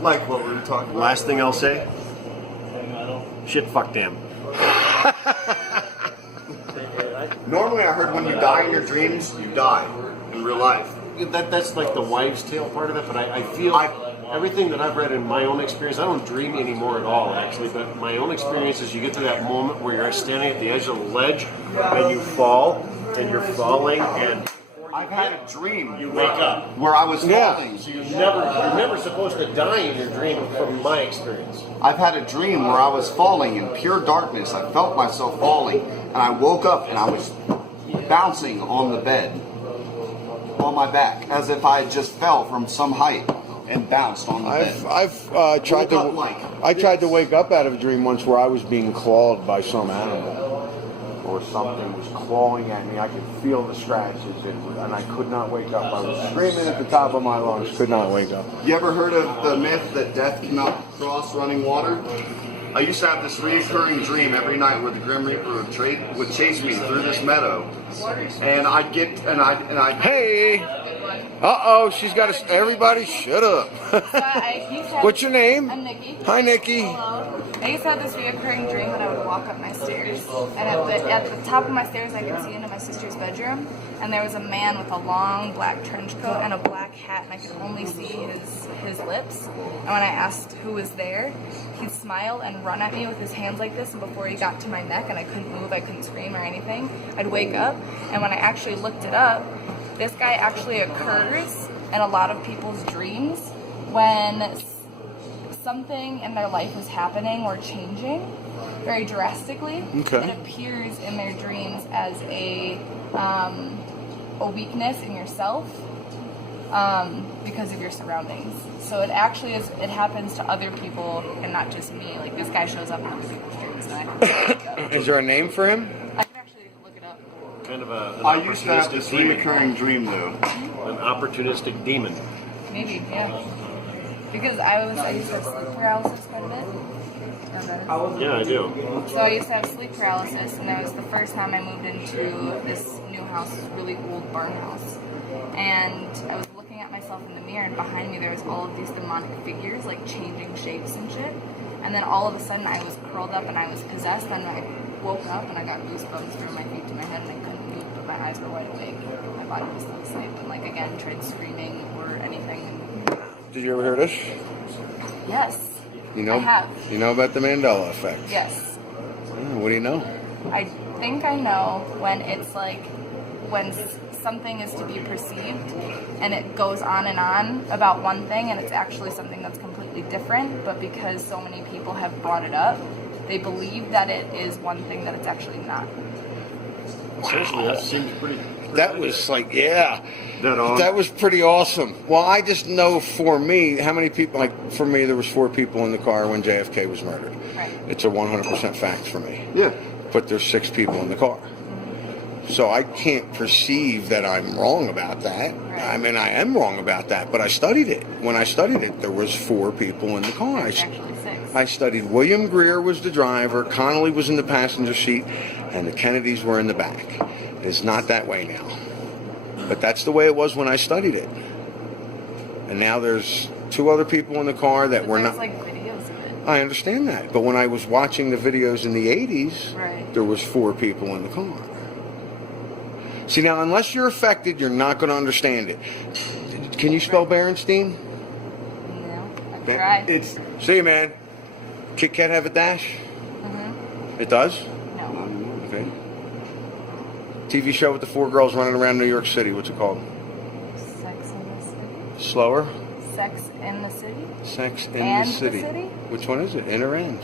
Like what we were talking about. Last thing I'll say. Shit, fuck damn. Normally, I heard when you die in your dreams, you die in real life. That's like the wives' tale part of it, but I feel everything that I've read in my own experience, I don't dream anymore at all, actually, but my own experience is you get to that moment where you're standing at the edge of the ledge and you fall, and you're falling, and I've had a dream. You wake up where I was falling. So you're never supposed to die in your dream, from my experience. I've had a dream where I was falling in pure darkness. I felt myself falling, and I woke up and I was bouncing on the bed, on my back, as if I had just fell from some height and bounced on the bed. I've tried to wake up out of a dream once where I was being clawed by some animal. Or something was clawing at me. I could feel the scratches, and I could not wake up. I was screaming at the top of my lungs, could not wake up. You ever heard of the myth that death cannot cross running water? I used to have this recurring dream every night where the Grim Reaper would chase me through this meadow, and I'd get Hey. Uh-oh, she's got us. Everybody, shut up. What's your name? I'm Nikki. Hi, Nikki. Hello. I used to have this reoccurring dream that I would walk up my stairs, and at the top of my stairs I could see into my sister's bedroom, and there was a man with a long black trench coat and a black hat, and I could only see his lips. And when I asked who was there, he'd smile and run at me with his hands like this, and before he got to my neck and I couldn't move, I couldn't scream or anything, I'd wake up, and when I actually looked it up, this guy actually occurs in a lot of people's dreams when something in their life is happening or changing very drastically. Okay. It appears in their dreams as a weakness in yourself because of your surroundings. So it actually is. It happens to other people and not just me. Like this guy shows up in other people's dreams. And Is there a name for him? I can actually look it up. Kind of an I used to have this demon. recurring dream though. An opportunistic demon. Maybe, yeah. Because I used to have sleep paralysis quite a bit. Yeah, I do. So I used to have sleep paralysis, and that was the first time I moved into this new house, this really old barn house. And I was looking at myself in the mirror, and behind me there was all of these demonic figures, like changing shapes and shit. And then all of a sudden I was curled up and I was possessed, and I woke up and I got goosebumps from my feet to my head, and I couldn't move, but my eyes were wide awake. My body was still asleep, and like again tried screaming or anything. Did you ever hear this? Yes. You know, I have. You know about the Mandela Effect? Yes. What do you know? I think I know when it's like when something is to be perceived and it goes on and on about one thing and it's actually something that's completely different, but because so many people have brought it up, they believe that it is one thing that it's actually not. Essentially, that seems pretty. That was like, yeah, that was pretty awesome. Well, I just know for me, how many people, like for me, there was 4 people in the car when JFK was murdered. Right. It's a 100% fact for me. Yeah. But there's 6 people in the car. So I can't perceive that I'm wrong about that. Right. I mean, I am wrong about that, but I studied it. When I studied it, there was 4 people in the car. Actually 6. I studied William Greer was the driver, Connolly was in the passenger seat, and the Kennedys were in the back. It's not that way now. But that's the way it was when I studied it. And now there's 2 other people in the car that were not. Like videos of it. I understand that. But when I was watching the videos in the 80s, right, there was 4 people in the car. See, now, unless you're affected, you're not going to understand it. Can you spell Berenstein? No, I tried. See you, man. Kit Kat have a dash? Mm-hmm. It does? No. Okay. TV show with the 4 girls running around New York City. What's it called? Sex in the City. Slower? Sex in the City. Sex in and the City. Which one is it? In or end?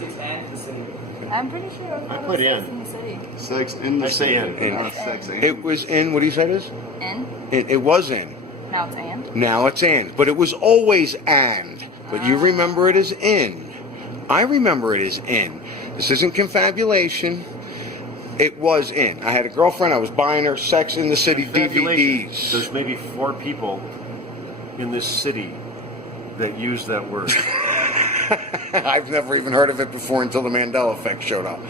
It's and the city. I'm pretty sure I put in. Sex in the City. Sex in the I say city. in. Not sex in. It was in. What do you say it is? In. It was in. Now it's and. Now it's and. But it was always and. But you remember it as in. I remember it as in. This isn't confabulation. It was in. I had a girlfriend. I was buying her Sex in the City DVDs. There's maybe 4 people in this city that use that word. I've never even heard of it before until the Mandela Effect showed up.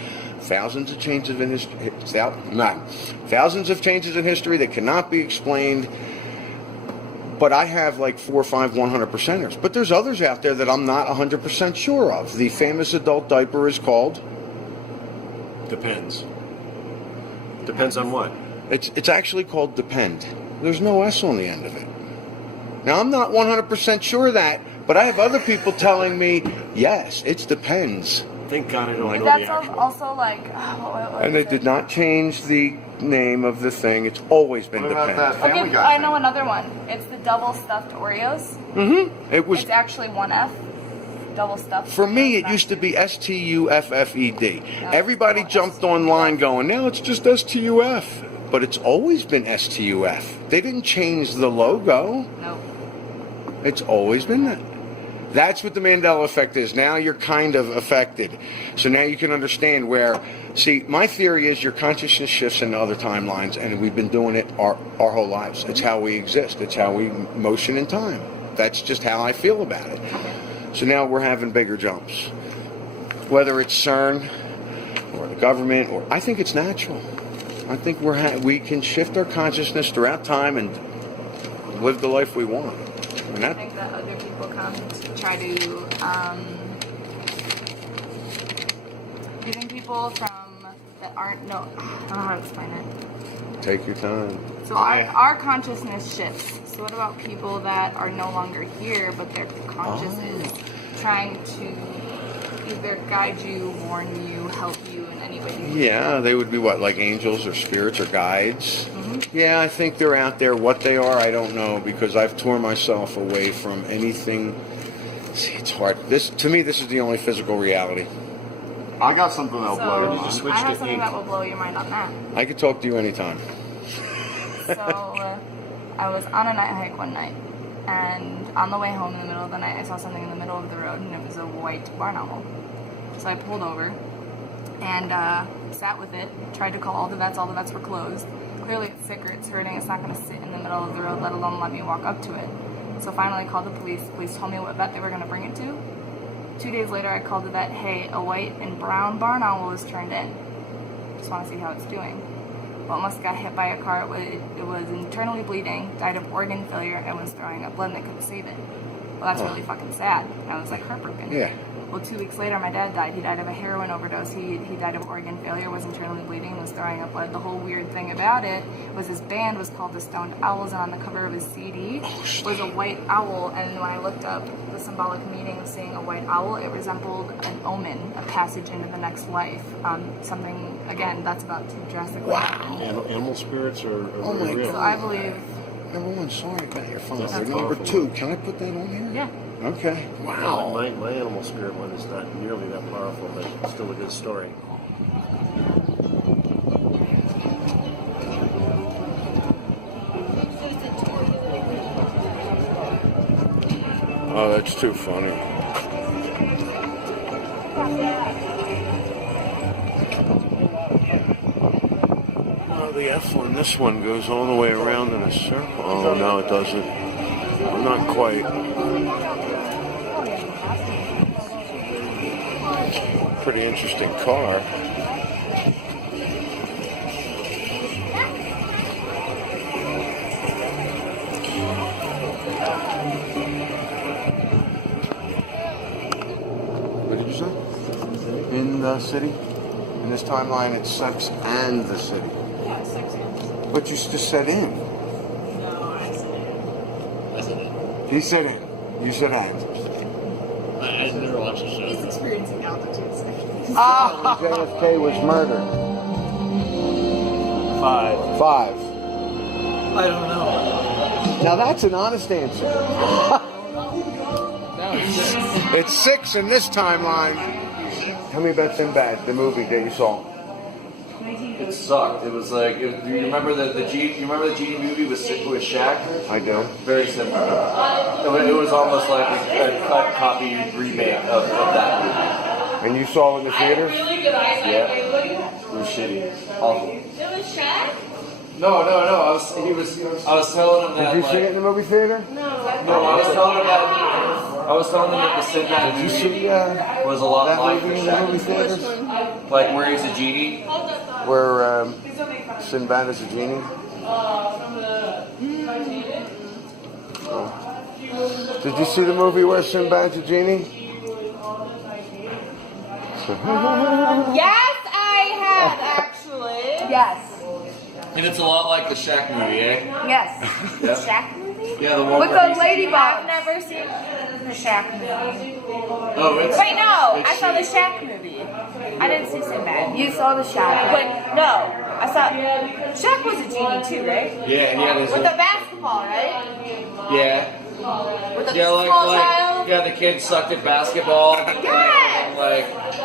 Thousands of changes in history. Thousands of changes in history that cannot be explained. But I have like 4 or 5 100%ers. But there's others out there that I'm not 100% sure of. The famous adult diaper is called? Depends. Depends on what? It's actually called depend. There's no S on the end of it. Now, I'm not 100% sure of that, but I have other people telling me, yes, it depends. Thank God I don't But know that's the actual. also like. And they did not change the name of the thing. It's always been depend. Okay, I know another one. It's the double stuffed Oreos. Mm-hmm. It's actually 1 F. Double stuffed. For me, it used to be STUFFED. Everybody jumped online going, now it's just STUF. But it's always been STUF. They didn't change the logo. Nope. It's always been that. That's what the Mandela Effect is. Now you're kind of affected. So now you can understand where, see, my theory is your consciousness shifts into other timelines, and we've been doing it our whole lives. It's how we exist. It's how we motion in time. That's just how I feel about it. So now we're having bigger jumps. whether it's CERN or the government, or I think it's natural. I think we can shift our consciousness throughout time and live the life we want. I think that other people come to try to. Do you think people that aren't I don't know how to explain it. Take your time. So our consciousness shifts. So what about people that are no longer here, but their conscious is trying to either guide you, warn you, help you in any way? Yeah, they would be what, like angels or spirits or guides? Yeah, I think they're out there. What they are, I don't know, because I've torn myself away from anything. See, it's hard. To me, this is the only physical reality. I got something that'll blow your mind. I have something that will blow your mind on that. I could talk to you anytime. So, I was on a night hike one night, and on the way home in the middle of the night, I saw something in the middle of the road, and it was a white barn owl. So I pulled over and sat with it, tried to call all the vets were closed. Clearly it's sick or it's hurting, it's not going to sit in the middle of the road, let alone let me walk up to it. So finally I called the police. The police told me what vet they were going to bring it to. 2 days later I called the vet, hey, a white and brown barn owl was turned in. Just want to see how it's doing. Well, it must have got hit by a car. It was internally bleeding, died of organ failure, and was throwing up blood, and they couldn't save it. Well, that's really fucking sad. And I was like heartbroken. Yeah. Well, 2 weeks later, my dad died. He died of a heroin overdose. He died of organ failure, was internally bleeding, was throwing up blood. The whole weird thing about it was his band was called the Stoned Owls, and on the cover of his CD was a white owl. And when I looked up the symbolic meaning of seeing a white owl, it resembled an omen, a passage into the next life. Something, again, that's about to drastically happen. Animal spirits are my real. So I believe... Number one, sorry about your father. That's Number powerful. two, can I put that on here? Yeah. Okay. Wow. My animal spirit one is not nearly that powerful, but still a good story. Oh, that's too funny. Oh, the F on this one goes all the way around in a circle. Oh, no, it doesn't. Not quite. Pretty interesting car. What did you say? In the city? In this timeline, it's sex and the city. Yeah, sex and the city. But you just said in. No, I said it. I said it. He said in. You said and. I've never watched the show. He's experiencing altitude sickness. JFK was murdered. 5. I don't know. Now that's an honest answer. It's 6 in this timeline. Tell me about Sinbad, the movie that you saw. It sucked. It was like, do you remember the Genie movie with Shaq? I do. Very similar. It was almost like a cut copy remake of that movie. And you saw it in the theaters? Really good eyesight. Yeah. It was shitty. Awful. It was Shaq? No. I was telling him that. Did you see it in the movie theater? No, I was telling him that. I was telling him that the Sinbad Did you movie see was a lot that like movie the in the movie Shaq. theaters? Like where he's a genie. Where Sinbad is a genie? Did you see the movie where Sinbad's a genie? Yes, I have actually. Yes. And it's a lot like the Shaq movie, eh? Yes. Yeah. Shaq movie? Yeah, the one With where the he's- ladybug. I've never seen the Shaq movie. Oh, it's. Wait, no, it's I saw the shitty. Shaq movie. I didn't see Sinbad. You saw the Shaq. But no, I saw Shaq was a genie too, right? Yeah, and he had his. With the basketball, right? Yeah. With the Yeah, small child. yeah, the kid sucked at basketball. Yes!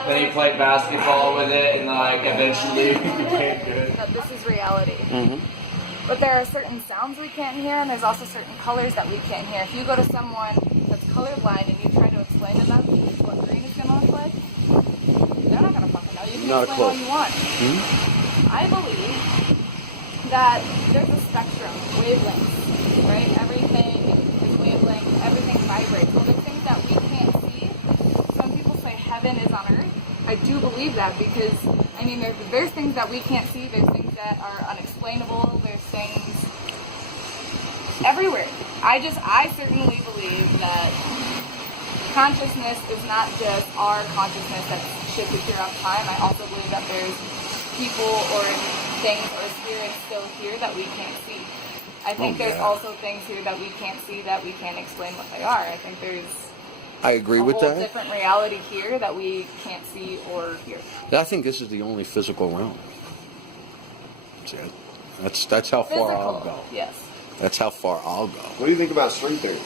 Then he played basketball with it, and eventually he became good. No, this is reality. Mm-hmm. But there are certain sounds we can't hear, and there's also certain colors that we can't hear. If you go to someone that's colorblind and you try to explain to them what green is going to look like, they're not going to fucking know. You can Not a explain all clue. you want. I believe that there's a spectrum, wavelengths, right? Everything is wavelength, everything vibrates. Well, there's things that we can't see. So when people say heaven is on earth, I do believe that because, I mean, there's things that we can't see, there's things that are unexplainable, there's things everywhere. I certainly believe that consciousness is not just our consciousness that's shifted throughout time. I also believe that there's people or things or spirits still here that we can't see. I think there's also things here that we can't see that we can't explain what they are. I think there's I agree with a whole that. different reality here that we can't see or hear. I think this is the only physical realm. That's how far I'll go. Yes. That's how far I'll go. What do you think about string theory?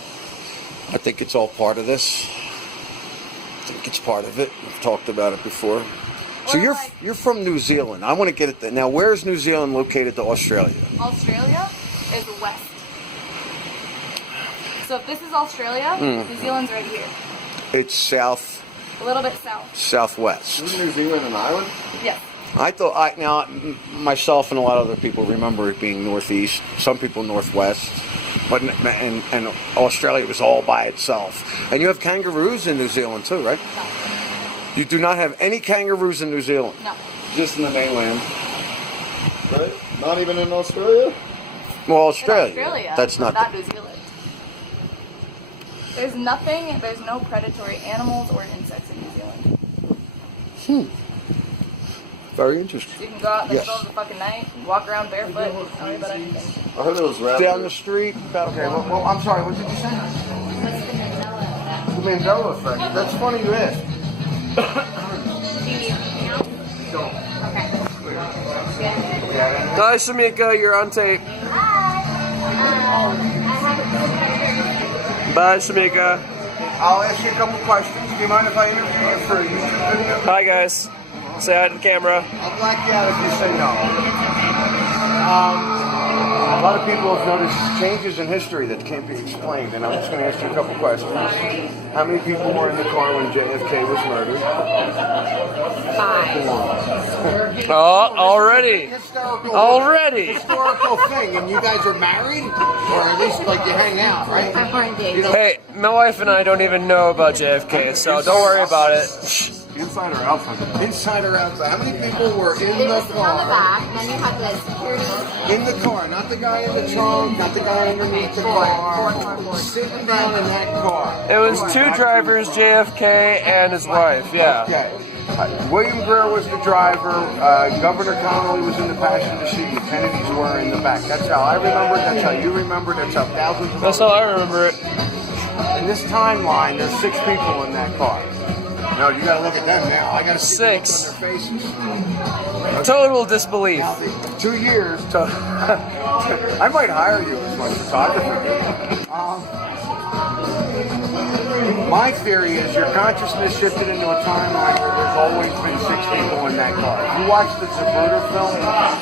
I think it's all part of this. I think it's part of it. We've talked about it before. So you're from New Zealand. I want to get at that. Now, where is New Zealand located to Australia? Australia is west. So if this is Australia, New Zealand's right here. It's south. A little bit south. Southwest. Isn't New Zealand an island? Yes. I thought now myself and a lot of other people remember it being northeast. Some people northwest, but and Australia was all by itself. And you have kangaroos in New Zealand too, right? No. You do not have any kangaroos in New Zealand. No. Just in the mainland. Right? Not even in Australia? Well, Australia. Australia, That's but not. New Zealand. There's nothing. There's no predatory animals or insects in New Zealand. Very interesting. So you can go out in the middle of the fucking night and walk around barefoot. Don't worry about anything. I heard it was Down the street. Okay. Well, I'm sorry. What did you say? The Mandela Effect. That's funny you asked. Hi, Shamika, you're on tape. Bye, Shamika. I'll ask you a couple questions. Do you mind if I interview you for a YouTube video? Hi, guys. Say hi to the camera. I'll black you out if you say no. A lot of people have noticed changes in history that can't be explained, and I'm just going to ask you a couple questions. How many people were in the car when JFK was murdered? 5. Oh, already. Already. Historical thing, and you guys are married? Or at least, like, you hang out, right? I'm engaged. Hey, my wife and I don't even know about JFK, so don't worry about it. Inside or outside? Inside or outside? How many people were in It the was car? on the back, and then you had the security. In the car, not the guy in the trunk, not the guy underneath the car. Sitting down in that car. It was 2 drivers, JFK and his wife, yeah. Okay. William Greer was the driver. Governor Connolly was in the passenger seat. The Kennedys were in the back. That's how I remember it. That's how you remember it. That's how thousands of That's how I remember it. In this timeline, there's 6 people in that car. No, you gotta look at them now. I gotta see 6. their faces. Total disbelief. 2 years. I might hire you as my photographer. My theory is your consciousness shifted into a timeline where there's always been 6 people in that car. If you watch the Zapruder film,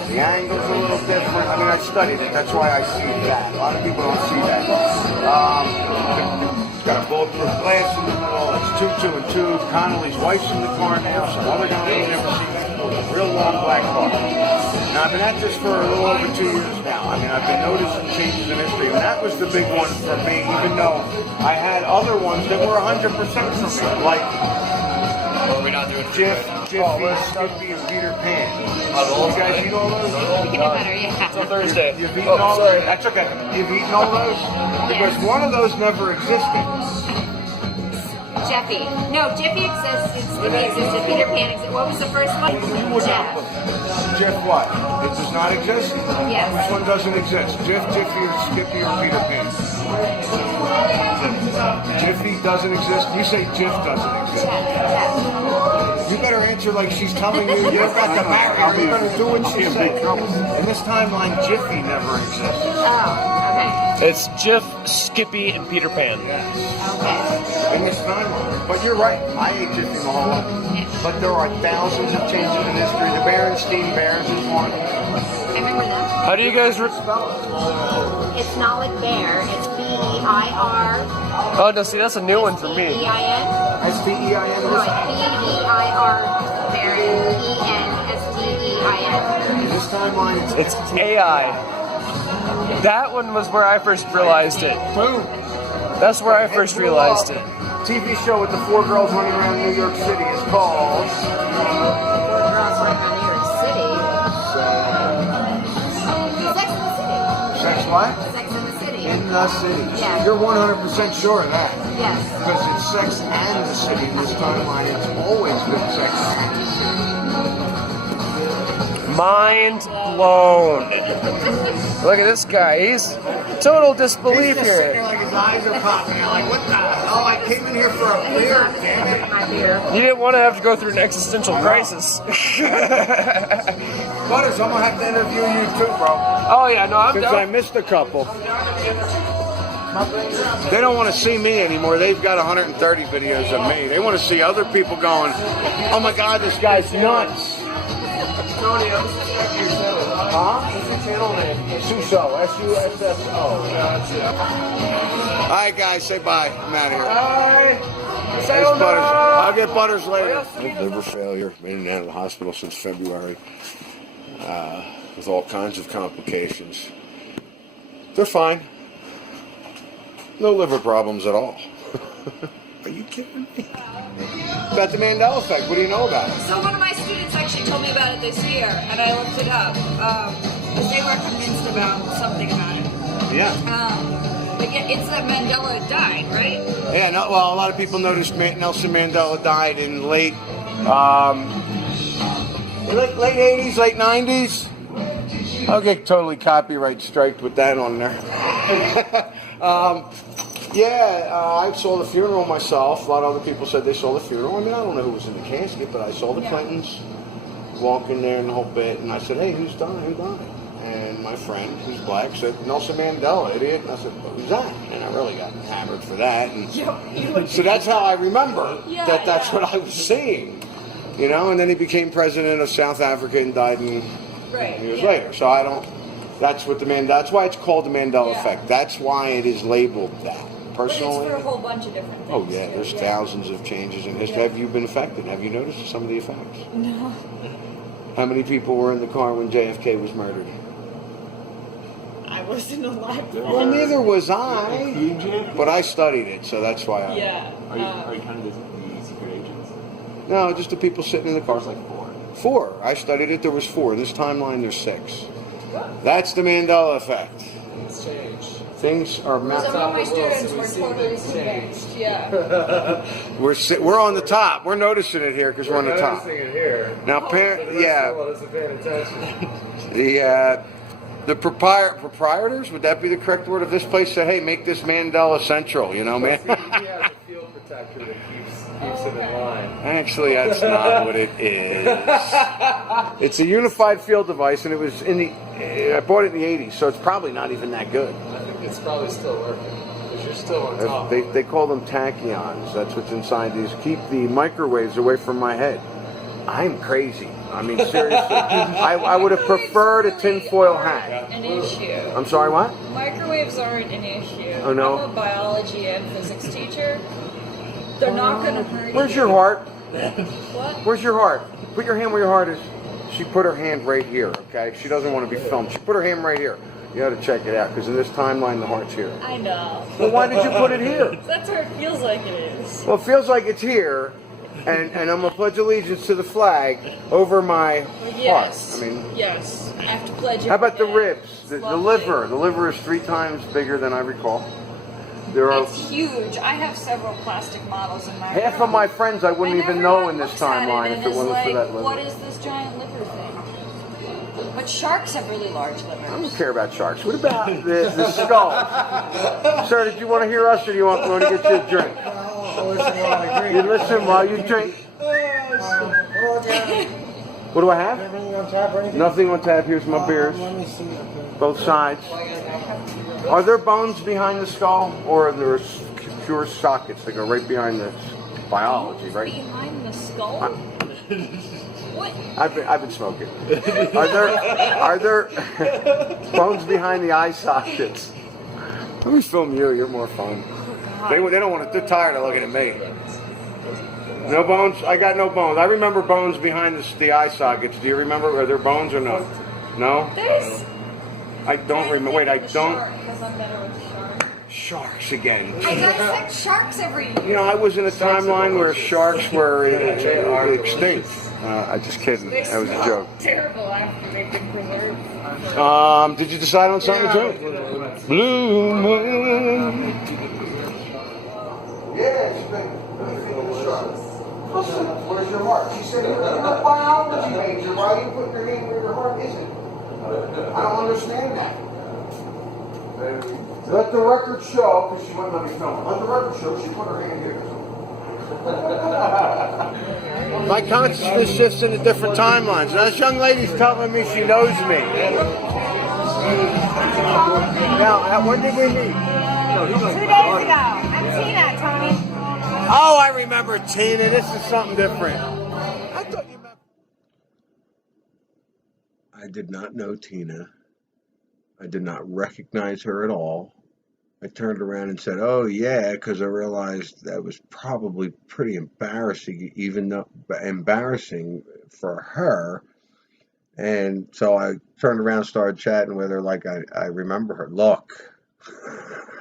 the angle's a little different. I mean, I studied it. That's why I see that. A lot of people don't see that. It's got a bulletproof glass in the middle. It's 2, 2, and 2. Connolly's wife's in the car now. Some other guy you never seen before. A real long black car. Now, I've been at this for a little over 2 years now. I mean, I've been noticing changes in history, and that was the big one for me, even though I had other ones that were 100% for me, like Are we not doing Jiffy, Skippy, and Peter Pan. You guys eat all those? Peanut butter, yeah. It's on Thursday. You've eaten all those? That's okay. You've eaten all those? Because one of those never existed. Jeffy. No, Jiffy exists. Skippy existed. Peter Pan existed. What was the first one? Jeff. Jeff what? It does not exist? Yes. Which one doesn't exist? Jeff, Jiffy, or Skippy, or Peter Pan? Jiffy doesn't exist? You say Jiff doesn't exist. You better answer like she's telling you you've got the barrier. You're going to do what she says. In this timeline, Jiffy never exists. Oh, okay. It's Jiff, Skippy, and Peter Pan. Okay. In this timeline. But you're right. I ate Jiffy my whole life. But there are thousands of changes in history. The Berenstein Bears is one. I remember that. How do you guys spell it? It's not like bear. It's B-E-I-R. Oh, no, see, that's a new one for me. E-I-N. S-T-E-I-N. No, B-E-I-R. Baron. E-N-S-T-E-I-N. In this timeline, It's AI. That one was where I first realized it. Boom. That's where I first realized it. TV show with the 4 girls running around New York City is called... 4 girls running around New York City. Sex in the City. Sex what? Sex in the City. In the City. Yeah. You're 100% sure of that? Yes. Because it's Sex and the City in this timeline. It's always been Sex and the City. Mind blown. Look at this guy. He's total disbelief He's just here. sitting there like his eyes are popping out. Like, what the hell? I came in here for a beer, damn it. My beer. You didn't want to have to go through an existential crisis. Butters, I'm going to have to interview you too, bro. Oh, yeah, no, I'm Since done. I missed a couple. They don't want to see me anymore. They've got 130 videos of me. They want to see other people going, oh my God, this guy's nuts. Huh? What's your channel name? Susso, S-U-S-S-O. All right, guys, say bye. I'm out of here. Bye. Thanks, Butters. I'll get Butters later. Liver failure. Been in and out of the hospital since February with all kinds of complications. They're fine. No liver problems at all. Are you kidding me? About the Mandela Effect, what do you know about it? So one of my students actually told me about it this year, and I looked it up because they were convinced about something about it. Yeah. But yeah, it's that Mandela died, right? Yeah, no, well, a lot of people noticed Nelson Mandela died in late 80s, late 90s. I'll get totally copyright striked with that on there. I saw the funeral myself. A lot of other people said they saw the funeral. I mean, I don't know who was in the casket, but I saw the Clintons walking there and the whole bit. And I said, hey, who's dying? Who died? And my friend, who's black, said, Nelson Mandela, idiot. And I said, well, who's that? And I really got hammered for that. And so that's how I remember that's what I was seeing. You know, and then he became president of South Africa and died years later. So I don't, that's what that's why it's called the Mandela Effect. That's why it is labeled that. Personally, But it's for a whole bunch of different things. oh yeah, there's thousands of changes in history. Have you been affected? Have you noticed some of the effects? No. How many people were in the car when JFK was murdered? I wasn't alive. Well, neither was I. But I studied it, so that's why I... Yeah. Are you kind of the secret agents? No, just the people sitting in the cars. Like 4. 4. I studied it, there was 4. This timeline, there's 6. That's the Mandela Effect. Things change. Things are... Some of my students were totally convinced. Yeah. We're on the top. We're noticing it here because we're on the top. Noticing it here. Now, the proprietors, would that be the correct word of this place? Say, hey, make this Mandela Central, you know, man. He has a field protector that keeps it in line. Actually, that's not what it is. It's a unified field device, and it was I bought it in the 80s, so it's probably not even that good. I think it's probably still working because you're still on top. They call them tachyons. That's what's inside these. Keep the microwaves away from my head. I'm crazy. I mean, seriously. I would have preferred a tinfoil hat. An issue. I'm sorry, what? Microwaves aren't an issue. Oh, no? I'm a biology and physics teacher. They're not going to hurt you. Where's your heart? What? Where's your heart? Put your hand where your heart is. She put her hand right here, okay? She doesn't want to be filmed. She put her hand right here. You got to check it out, because in this timeline, the heart's here. I know. Well, why did you put it here? That's where it feels like it is. Well, it feels like it's here, and I'm going to pledge allegiance to the flag over my heart. I mean, yes. I have to pledge. How about the ribs? The liver. The liver is 3 times bigger than I recall. It's huge. I have several plastic models in my Half of my friends I wouldn't even know in this timeline if it wasn't for that liver. What is this giant liver thing? But sharks have really large livers. I don't care about sharks. What about the skull? Sir, did you want to hear us, or do you want to get you a drink? You listen while you drink. What do I have? Nothing on tap. Here's my beers. Both sides. Are there bones behind the skull, or are there pure sockets that go right behind the biology, right? Behind the skull? What? I've been smoking. Are there bones behind the eye sockets? Let me film you. You're more fun. They don't want to. They're tired of looking at me. No bones. I got no bones. I remember bones behind the eye sockets. Do you remember? Are there bones or no? No. There's. I don't remember. Wait, I don't. Sharks again. I dissect sharks every year. You know, I was in a timeline where sharks were extinct. I'm just kidding. That was a joke. Terrible after they've been preserved. Did you decide on something too? Blue moon. Yeah, she's been. Let me feed the shark. Listen, where's your heart? She said, you're a biology major. Why are you putting your name where your heart isn't? I don't understand that. Let the record show, because she wouldn't let me film it. Let the record show she put her hand here. My consciousness shifts into different timelines. Now, this young lady's telling me she knows me. Now, when did we meet? 2 days ago. I'm Tina, Tony. Oh, I remember Tina. This is something different. I thought you meant... I did not know Tina. I did not recognize her at all. I turned around and said, oh, yeah, because I realized that was probably pretty embarrassing, even though embarrassing for her. And so I turned around and started chatting with her like I remember her. Look,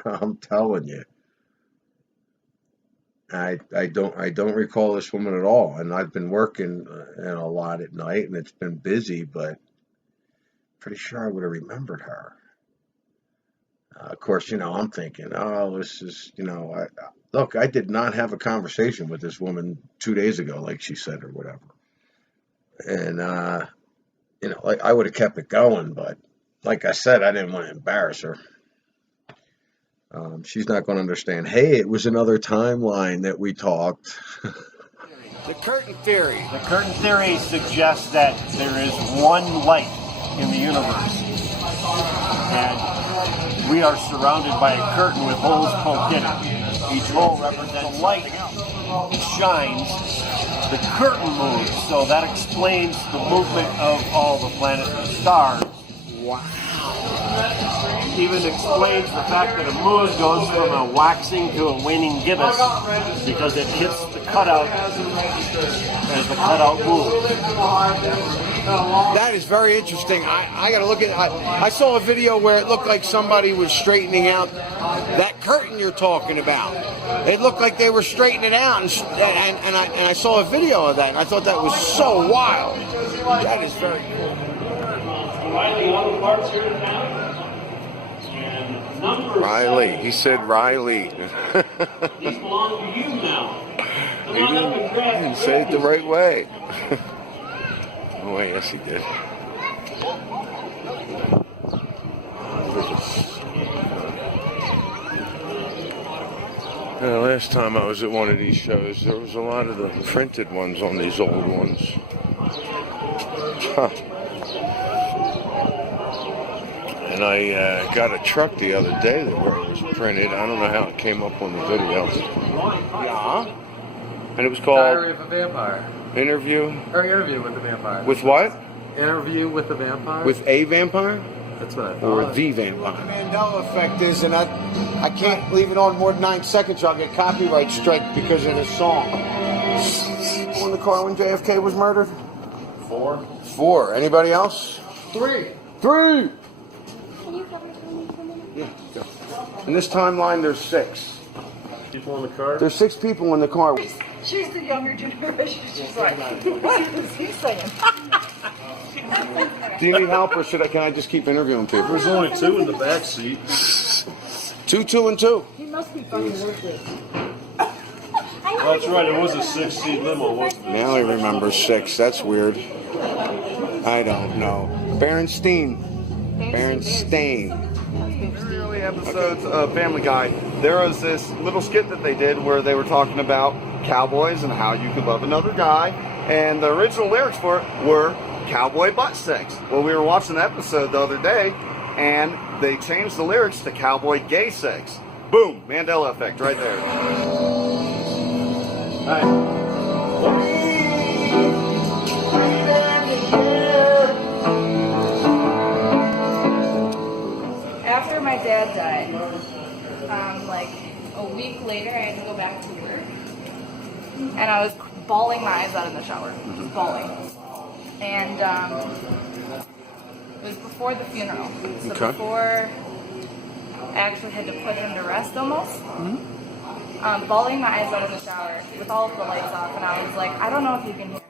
I'm telling you, I don't recall this woman at all. And I've been working a lot at night, and it's been busy, but pretty sure I would have remembered her. Of course, you know, I'm thinking, oh, this is, you know, look, I did not have a conversation with this woman 2 days ago, like she said, or whatever. And, you know, like I would have kept it going, but like I said, I didn't want to embarrass her. She's not going to understand. Hey, it was another timeline that we talked. The curtain theory. The curtain theory suggests that there is one light in the universe. And we are surrounded by a curtain with holes poked in it. Each hole represents light. Shines. The curtain moves, so that explains the movement of all the planets and stars. Wow. Even explains the fact that a moon goes from a waxing to a waning gibbous because it hits the cutout as the cutout moves. That is very interesting. I got to look at it. I saw a video where it looked like somebody was straightening out that curtain you're talking about. It looked like they were straightening it out, and I saw a video of that, and I thought that was so wild. That is very cool. Riley. He said Riley. These belong to you now. He didn't say it the right way. Oh, wait, yes, he did. Last time I was at one of these shows, there was a lot of the printed ones on these old ones. Huh. And I got a truck the other day where it was printed. I don't know how it came up on the video. Yeah. And it was called... Diary of a Vampire. Interview? Or Interview with the Vampire. With what? Interview with the Vampire. With a vampire? That's what I thought. Or the vampire? The Mandela Effect is, and I can't leave it on more than 9 seconds or I'll get copyright strike because of this song. Who in the car when JFK was murdered? 4. 4. Anybody else? 3. 3! Yeah, go. In this timeline, there's 6. People in the car? There's 6 people in the car. She's the younger generation. She's like, what is he saying? Do you need help, or can I just keep interviewing people? There's only 2 in the back seat. 2, 2, and 2. He must be fucking with it. That's right, it was a 6-seat limo, wasn't it? Now I remember 6. That's weird. I don't know. Berenstain. Early episodes of Family Guy, there was this little skit that they did where they were talking about cowboys and how you could love another guy, and the original lyrics for it were cowboy butt sex. Well, we were watching the episode the other day, and they changed the lyrics to cowboy gay sex. Boom, Mandela Effect right there. After my dad died, like a week later, I had to go back to work, and I was bawling my eyes out in the shower, just bawling. And it was before the funeral, so Okay. before I actually had to put him to rest almost. Bawling my eyes out in the shower with all of the lights off, and I was like, I don't know if you can hear me,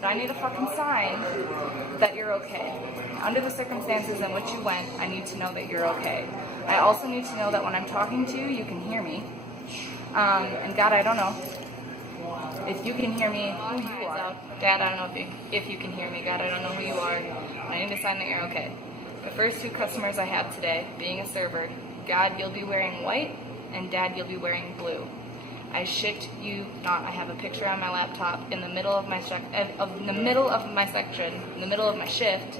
but I need a fucking sign that you're okay. Under the circumstances in which you went, I need to know that you're okay. I also need to know that when I'm talking to you, you can hear me. And God, I don't know if you can hear me, who you are. Dad, I don't know if you can hear me. God, I don't know who you are. I need a sign that you're okay. The first 2 customers I had today, being a server, God, you'll be wearing white, and Dad, you'll be wearing blue. I shit you not. I have a picture on my laptop in the middle of my section, in the middle of my shift,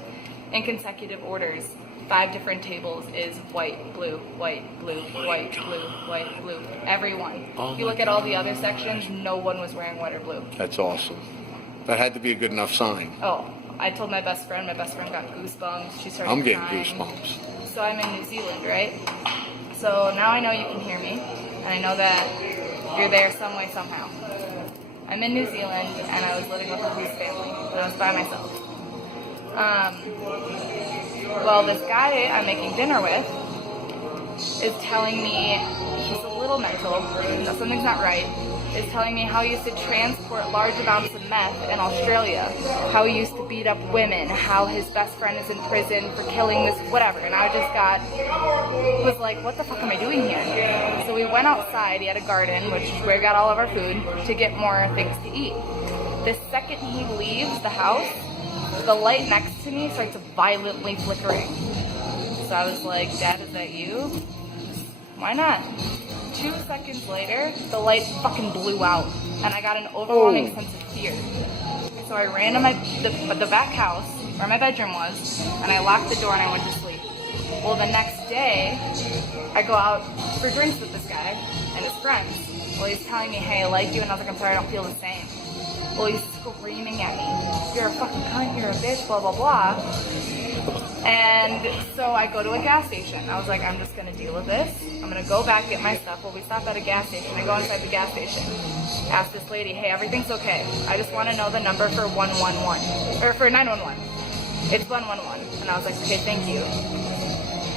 in consecutive orders. 5 different tables is white, blue, white, blue, white, blue, white, blue. Everyone. Oh If you my look at all God. the other sections, no one was wearing white or blue. That's awesome. That had to be a good enough sign. Oh, I told my best friend got goosebumps. She started I'm getting crying. goosebumps. So I'm in New Zealand, right? So now I know you can hear me, and I know that you're there some way, somehow. I'm in New Zealand, and I was living with a host family, and I was by myself. Well, this guy I'm making dinner with is telling me he's a little mental, that something's not right, is telling me how he used to transport large amounts of meth in Australia, how he used to beat up women, how his best friend is in prison for killing this, whatever. And I was like, what the fuck am I doing here? So we went outside, he had a garden, which is where we got all of our food, to get more things to eat. The second he leaves the house, the light next to me starts violently flickering. So I was like, Dad, is that you? Why not? 2 seconds later, the light fucking blew out, and I got an overwhelming sense of fear. So I ran to the back house, where my bedroom was, and I locked the door and I went to sleep. Well, the next day, I go out for drinks with this guy and his friends. Well, he's telling me, hey, I like you, and I was like, I'm sorry, I don't feel the same. Well, he's screaming at me, you're a fucking cunt, you're a bitch, blah, blah, blah. And so I go to a gas station. I was like, I'm just gonna deal with this. I'm gonna go back, get my stuff. Well, we stopped at a gas station. I go inside the gas station, ask this lady, hey, everything's okay. I just wanna know the number for 111, or for 911. It's 111. And I was like, okay, thank you.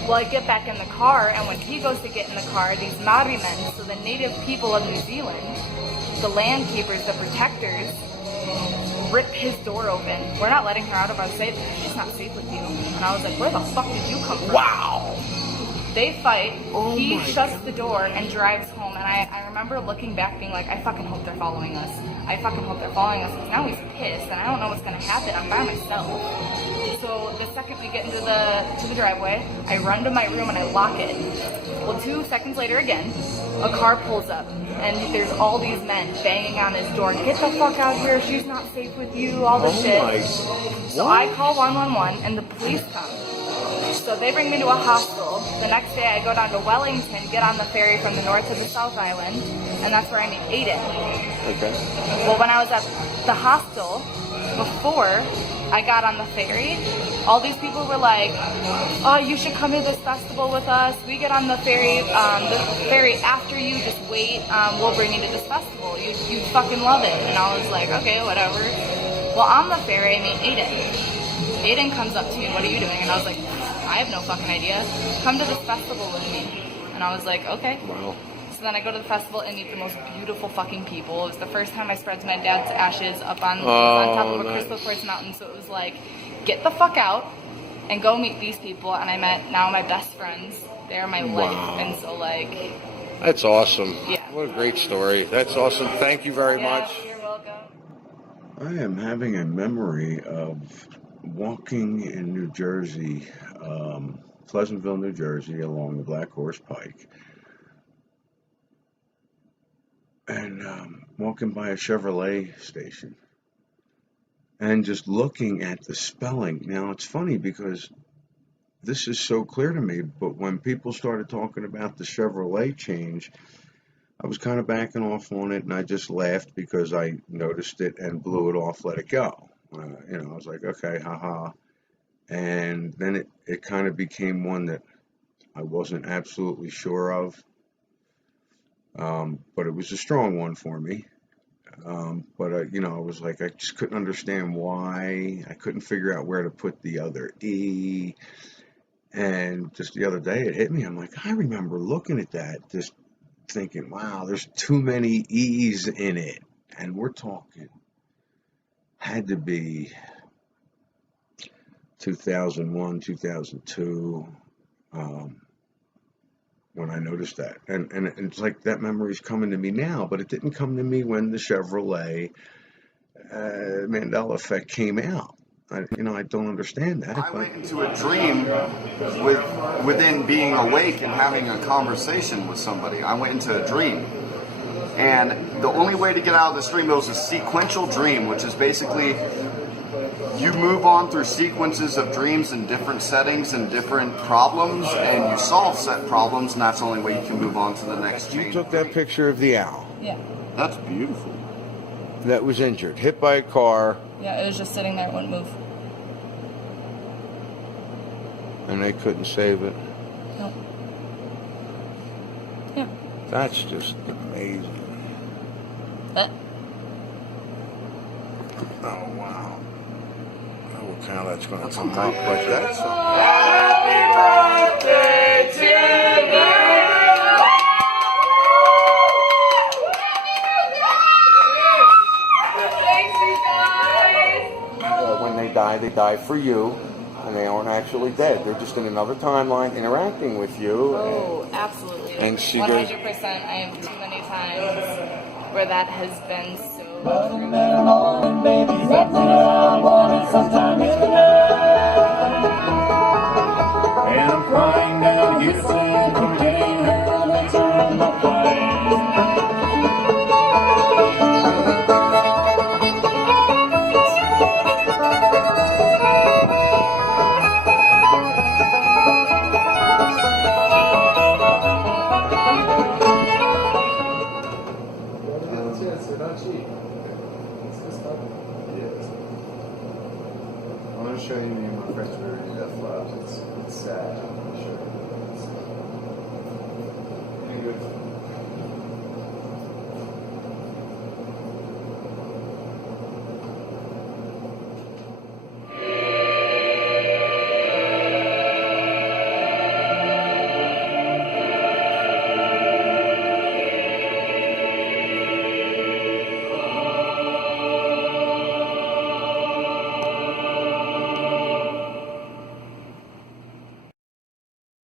Well, I get back in the car, and when he goes to get in the car, these Maori men, so the native people of New Zealand, the land keepers, the protectors, rip his door open. We're not letting her out of our safe. She's not safe with you. And I was like, where the fuck did you come from? Wow. They fight. He shuts the door and drives home. And I remember looking back being like, I fucking hope they're following us. I fucking hope they're following us. Because now he's pissed and I don't know what's going to happen. I'm by myself. So the second we get into the driveway, I run to my room and I lock it. Well, 2 seconds later again, a car pulls up and there's all these men banging on his door. Get the fuck out here. She's not safe with you. All this shit. So I call 111 and the police come. So they bring me to a hostel. The next day I go down to Wellington, get on the ferry from the North to the South Island, and that's where I meet Aiden. Okay. Well, when I was at the hostel, before I got on the ferry, all these people were like, oh, you should come to this festival with us. We get on the ferry after you, just wait. We'll bring you to this festival. You'd fucking love it. And I was like, okay, whatever. Well, on the ferry, I meet Aiden. Aiden comes up to me, what are you doing? And I was like, I have no fucking idea. Come to this festival with me. And I was like, okay. Wow. So then I go to the festival and meet the most beautiful fucking people. It was the first time I spread my dad's ashes up on top of a crystal quartz mountain. So it was like, get the fuck out and go meet these people. And I met now my best friends. They're my life. And so like... That's awesome. Yeah. What a great story. That's awesome. Thank you very much. You're welcome. I am having a memory of walking in New Jersey, Pleasantville, New Jersey, along the Black Horse Pike, and walking by a Chevrolet station, and just looking at the spelling. Now, it's funny because this is so clear to me, but when people started talking about the Chevrolet change, I was kind of backing off on it, and I just laughed because I noticed it and blew it off, let it go. I was like, okay, haha. And then it kind of became one that I wasn't absolutely sure of. But it was a strong one for me. But I was like, I just couldn't understand why. I couldn't figure out where to put the other E. And just the other day it hit me. I'm like, I remember looking at that, just thinking, wow, there's too many E's in it. And we're talking, had to be 2001, 2002, when I noticed that. And it's like that memory's coming to me now, but it didn't come to me when the Chevrolet Mandela Effect came out. I don't understand that. I went into a dream within being awake and having a conversation with somebody. I went into a dream. And the only way to get out of this dream, it was a sequential dream, which is basically you move on through sequences of dreams in different settings and different problems, and you solve set problems, and that's the only way you can move on to the next You chain. took that picture of the owl. Yeah. That's beautiful. That was injured, hit by a car. Yeah, it was just sitting there, wouldn't move. And they couldn't save it. No. Yeah. That's just amazing. But. Oh, wow. Oh, look how that's going to come up. But that's Happy birthday to you. when they die for you, and they aren't actually dead. They're just in another timeline interacting with you. Oh, absolutely. And she 100%. goes, I have too many times where that has been so true. And I'm flying down here to